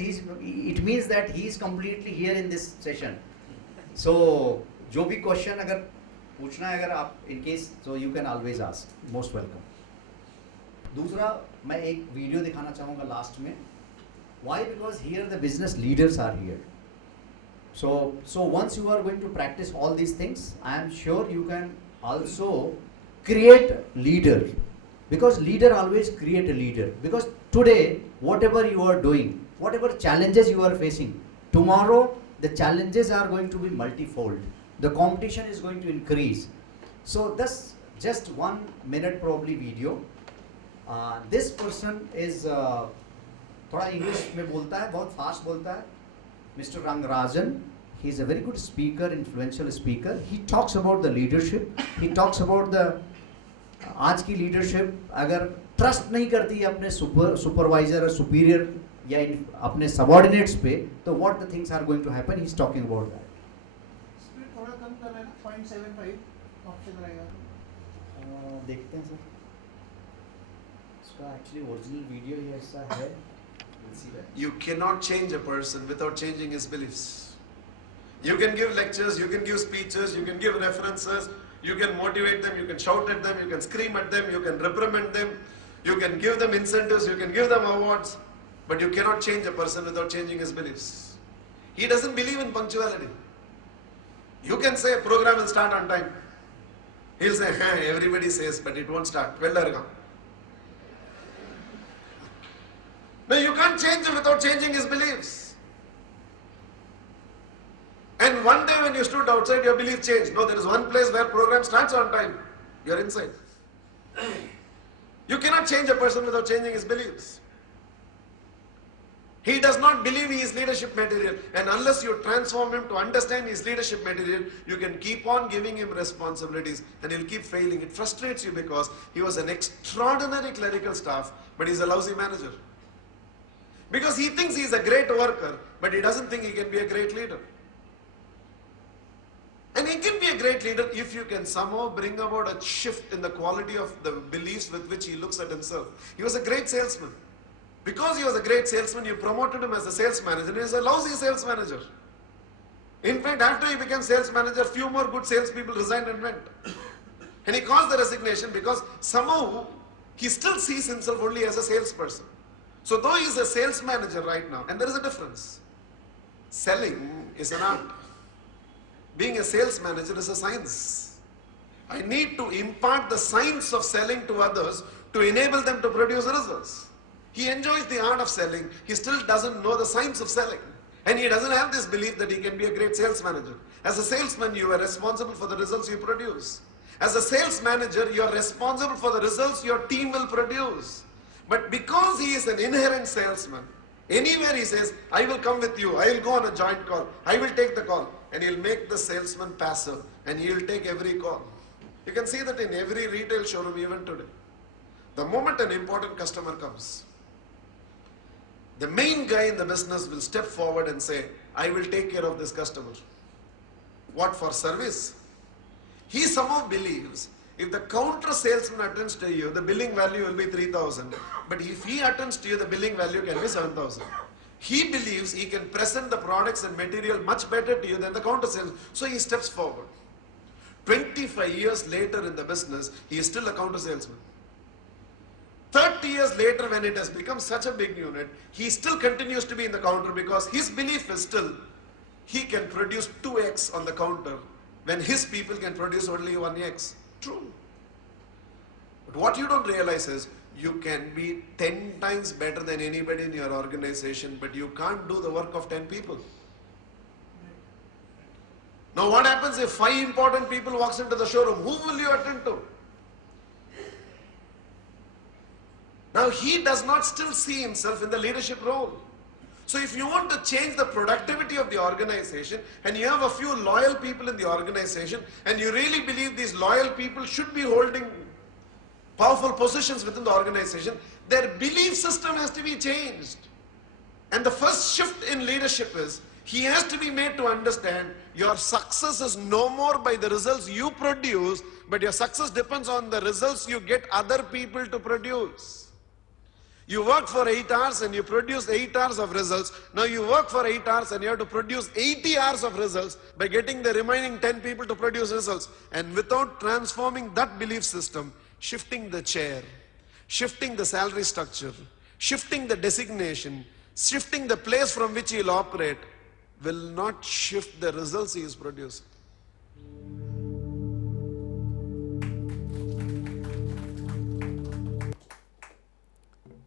it means that he is completely here in this session. So जो भी question अगर पूछना है अगर आप in case, so you can always ask. Most welcome. दूसरा मैं एक वीडियो दिखाना चाहूँगा लास्ट में. Why? Because here the business leaders are here. So once you are going to practice all these things, I am sure you can also create leader. Because leader always create a leader. Because today, whatever you are doing, whatever challenges you are facing, tomorrow the challenges are going to be multifold. The competition is going to increase. So that's just 1 minute probably video. This person is थोड़ा इंग्लिश में बोलता है, बहुत फास्ट बोलता है. Mr. Rangarajan, he is a very good speaker, influential speaker. He talks about the leadership. He talks about the आज की लीडरशिप अगर ट्रस्ट नहीं करती है अपने सुपरवाइजर और सुपीरियर या अपने सबऑर्डिनेट्स पे, तो what the things are going to happen, he is talking about that. Speed थोड़ा कम कर लेना, 0.75 ऑप्शन रहेगा. देखते हैं सर, इसका एक्चुअली ओरिजिनल वीडियो ये ऐसा है. You cannot change a person without changing his beliefs. You can give lectures, you can give speeches, you can give references, you can motivate them, you can shout at them, you can scream at them, you can reprimand them, you can give them incentives, you can give them awards. but you cannot change a person without changing his beliefs. He doesn't believe in punctuality. You can say program will start on time. He'll say, hey, everybody says, but it won't start. No, you can't change him without changing his beliefs. And one day when you stood outside, your belief changed. No, there is one place where program starts on time. You're inside. You cannot change a person without changing his beliefs. He does not believe he is leadership material, and unless you transform him to understand his leadership material, you can keep on giving him responsibilities and he'll keep failing. It frustrates you because he was an extraordinary clerical staff, but he's a lousy manager. Because he thinks he's a great worker, but he doesn't think he can be a great leader. And he can be a great leader if you can somehow bring about a shift in the quality of the beliefs with which he looks at himself. He was a great salesman. Because he was a great salesman, you promoted him as a sales manager. He is a lousy sales manager. In fact, after he became sales manager, few more good salespeople resigned and went. And he caused the resignation because somehow he still sees himself only as a salesperson. So though he is a sales manager right now, and there is a difference. Selling is an art. Being a sales manager is a science. I need to impart the science of selling to others to enable them to produce results. He enjoys the art of selling. He still doesn't know the science of selling. And he doesn't have this belief that he can be a great sales manager. As a salesman, you are responsible for the results you produce. As a sales manager, you are responsible for the results your team will produce. But because he is an inherent salesman, anywhere he says, I will come with you, I will go on a joint call, I will take the call. And he'll make the salesman passive and he'll take every call. You can see that in every retail showroom even today. The moment an important customer comes, the main guy in the business will step forward and say, I will take care of this customer. What for service? He somehow believes if the counter salesman attends to you, the billing value will be 3,000. But if he attends to you, the billing value can be 7,000. He believes he can present the products and material much better to you than the counter salesman. So he steps forward. 25 years later in the business, he is still a counter salesman. 30 years later, when it has become such a big unit, he still continues to be in the counter because his belief is still he can produce 2x on the counter when his people can produce only 1x. True. But what you don't realize is you can be 10 times better than anybody in your organization, but you can't do the work of 10 people. Now what happens if 5 important people walks into the showroom? Who will you attend to? Now he does not still see himself in the leadership role. So if you want to change the productivity of the organization and you have a few loyal people in the organization and you really believe these loyal people should be holding powerful positions within the organization, their belief system has to be changed. And the first shift in leadership is he has to be made to understand your success is no more by the results you produce, but your success depends on the results you get other people to produce. You work for 8 hours and you produce 8 hours of results. Now you work for 8 hours and you have to produce 80 hours of results by getting the remaining 10 people to produce results. And without transforming that belief system, shifting the chair, shifting the salary structure, shifting the designation, shifting the place from which he will operate, will not shift the results he is producing.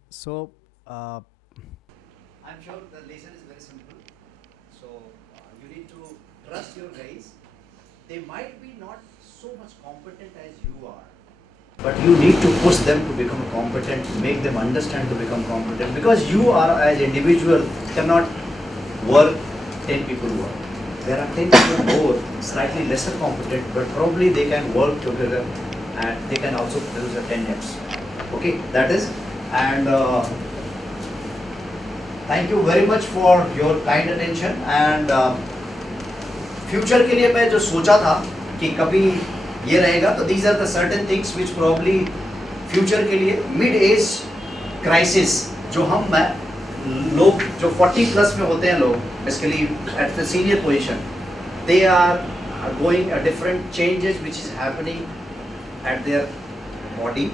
So, I'm sure the lesson is very simple. So you need to trust your guys. They might be not so much competent as you are, but you need to push them to become competent, make them understand to become competent, because you are as individual cannot work 10 people work. There are 10 people more slightly lesser competent, but probably they can work together and they can also produce a 10x. Okay, that is. And thank you very much for your kind attention. And future के लिए मैं जो सोचा था कि कभी ये रहेगा, तो these are the certain things which probably future के लिए mid age crisis जो हम लोग जो 40 plus में होते हैं लोग, basically at the senior position, they are going a different changes which is happening at their body.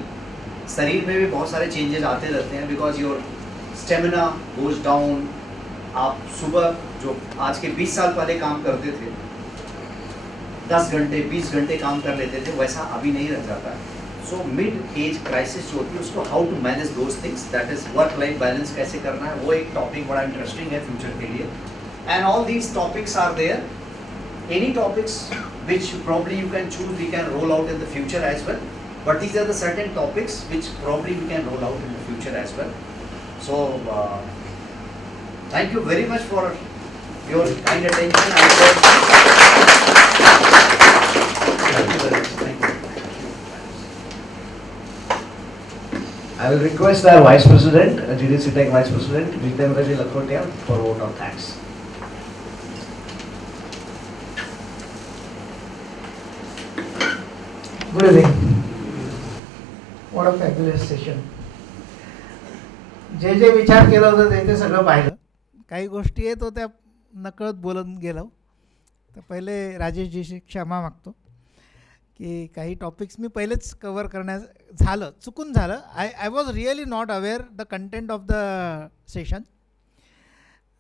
शरीर में भी बहुत सारे चेंजेस आते रहते हैं because your stamina goes down. आप सुबह जो आज के 20 साल पहले काम करते थे, 10 घंटे 20 घंटे काम कर लेते थे, वैसा अभी नहीं रह जाता. सो मिड एज क्राइसिस जो होती है उसको how to manage those things, that is work life balance कैसे करना है, वो एक टॉपिक बड़ा इंटरेस्टिंग है फ्यूचर के लिए. And all these topics are there. Any topics which probably you can choose, we can roll out in the future as well. But these are the certain topics which probably we can roll out in the future as well. So, thank you very much for your kind attention. Thank you very much. Thank you. I will request our Vice President, GDC Tech Vice President, Jitendraji Lakhotia, for a vote of thanks. Good evening. What a fabulous session. जे जे विचार केला होता ते सगळं पाहिलं. काही गोष्टी आहेत तो त्या नकळत बोलून गेलो. तर पहिले राजेशजीशी क्षमा मागतो की काही टॉपिक्स मी पहिलेच कवर करण्यास झालं, चुकून झालं. I was really not aware the content of the session,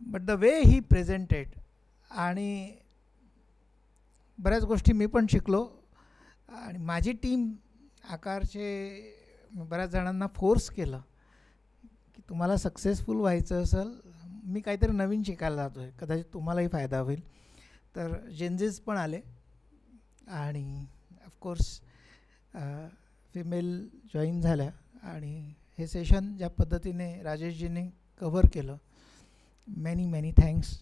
but the way ही प्रेझेंटेड आणि बऱ्याच गोष्टी मी पण शिकलो. आणि माझी टीम आकारचे बऱ्याच जणांना फोर्स केलं की तुम्हाला सक्सेसफुल व्हायचं असेल, मी काहीतरी नवीन शिकायला जातो आहे, कदाचित तुम्हालाही फायदा होईल. तर जेन्झीज पण आले आणि ऑफकोर्स फिमेल जॉईन झाल्या. आणि हे सेशन ज्या पद्धतीने राजेशजींनी कव्हर केलं, मेनी मेनी थँक्स.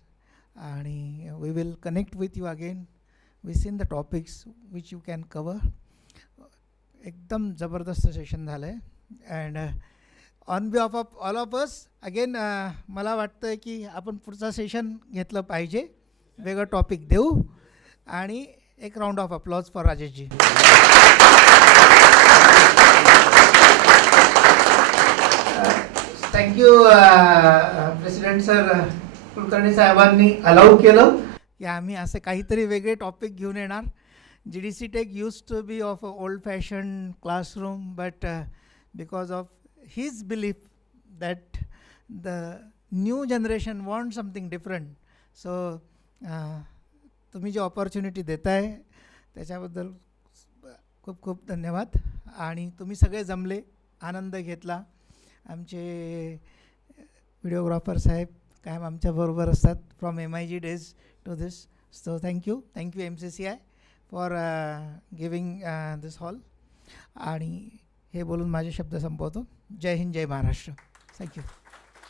आणि we will connect with you again within the topics which you can cover. एकदम ज़बरदस्त सेशन झालं आहे. And on behalf of all of us again मला वाटतं आहे की आपण पुढचा सेशन घेतलं पाहिजे, वेगळं टॉपिक देऊ. आणि एक round of applause for Rajeshji. Thank you president sir, Kulkarni साहेबांनी अलाउ केलं की आम्ही असे काहीतरी वेगळे टॉपिक घेऊन येणार. GDC Tech used to be of a old fashioned classroom, but because of his belief that the new generation wants something different, so तुम्ही जी ऑपॉर्च्युनिटी देताय त्याच्याबद्दल खूप खूप धन्यवाद. आणि तुम्ही सगळे जमले, आनंद घेतला. आमचे व्हिडिओग्राफर साहेब कायम आमच्याबरोबर असतात from MIG days to this. So thank you MCCI for giving this hall. आणि हे बोलून माझे शब्द संपवतो. जय हिंद, जय महाराष्ट्र. थँक्यू.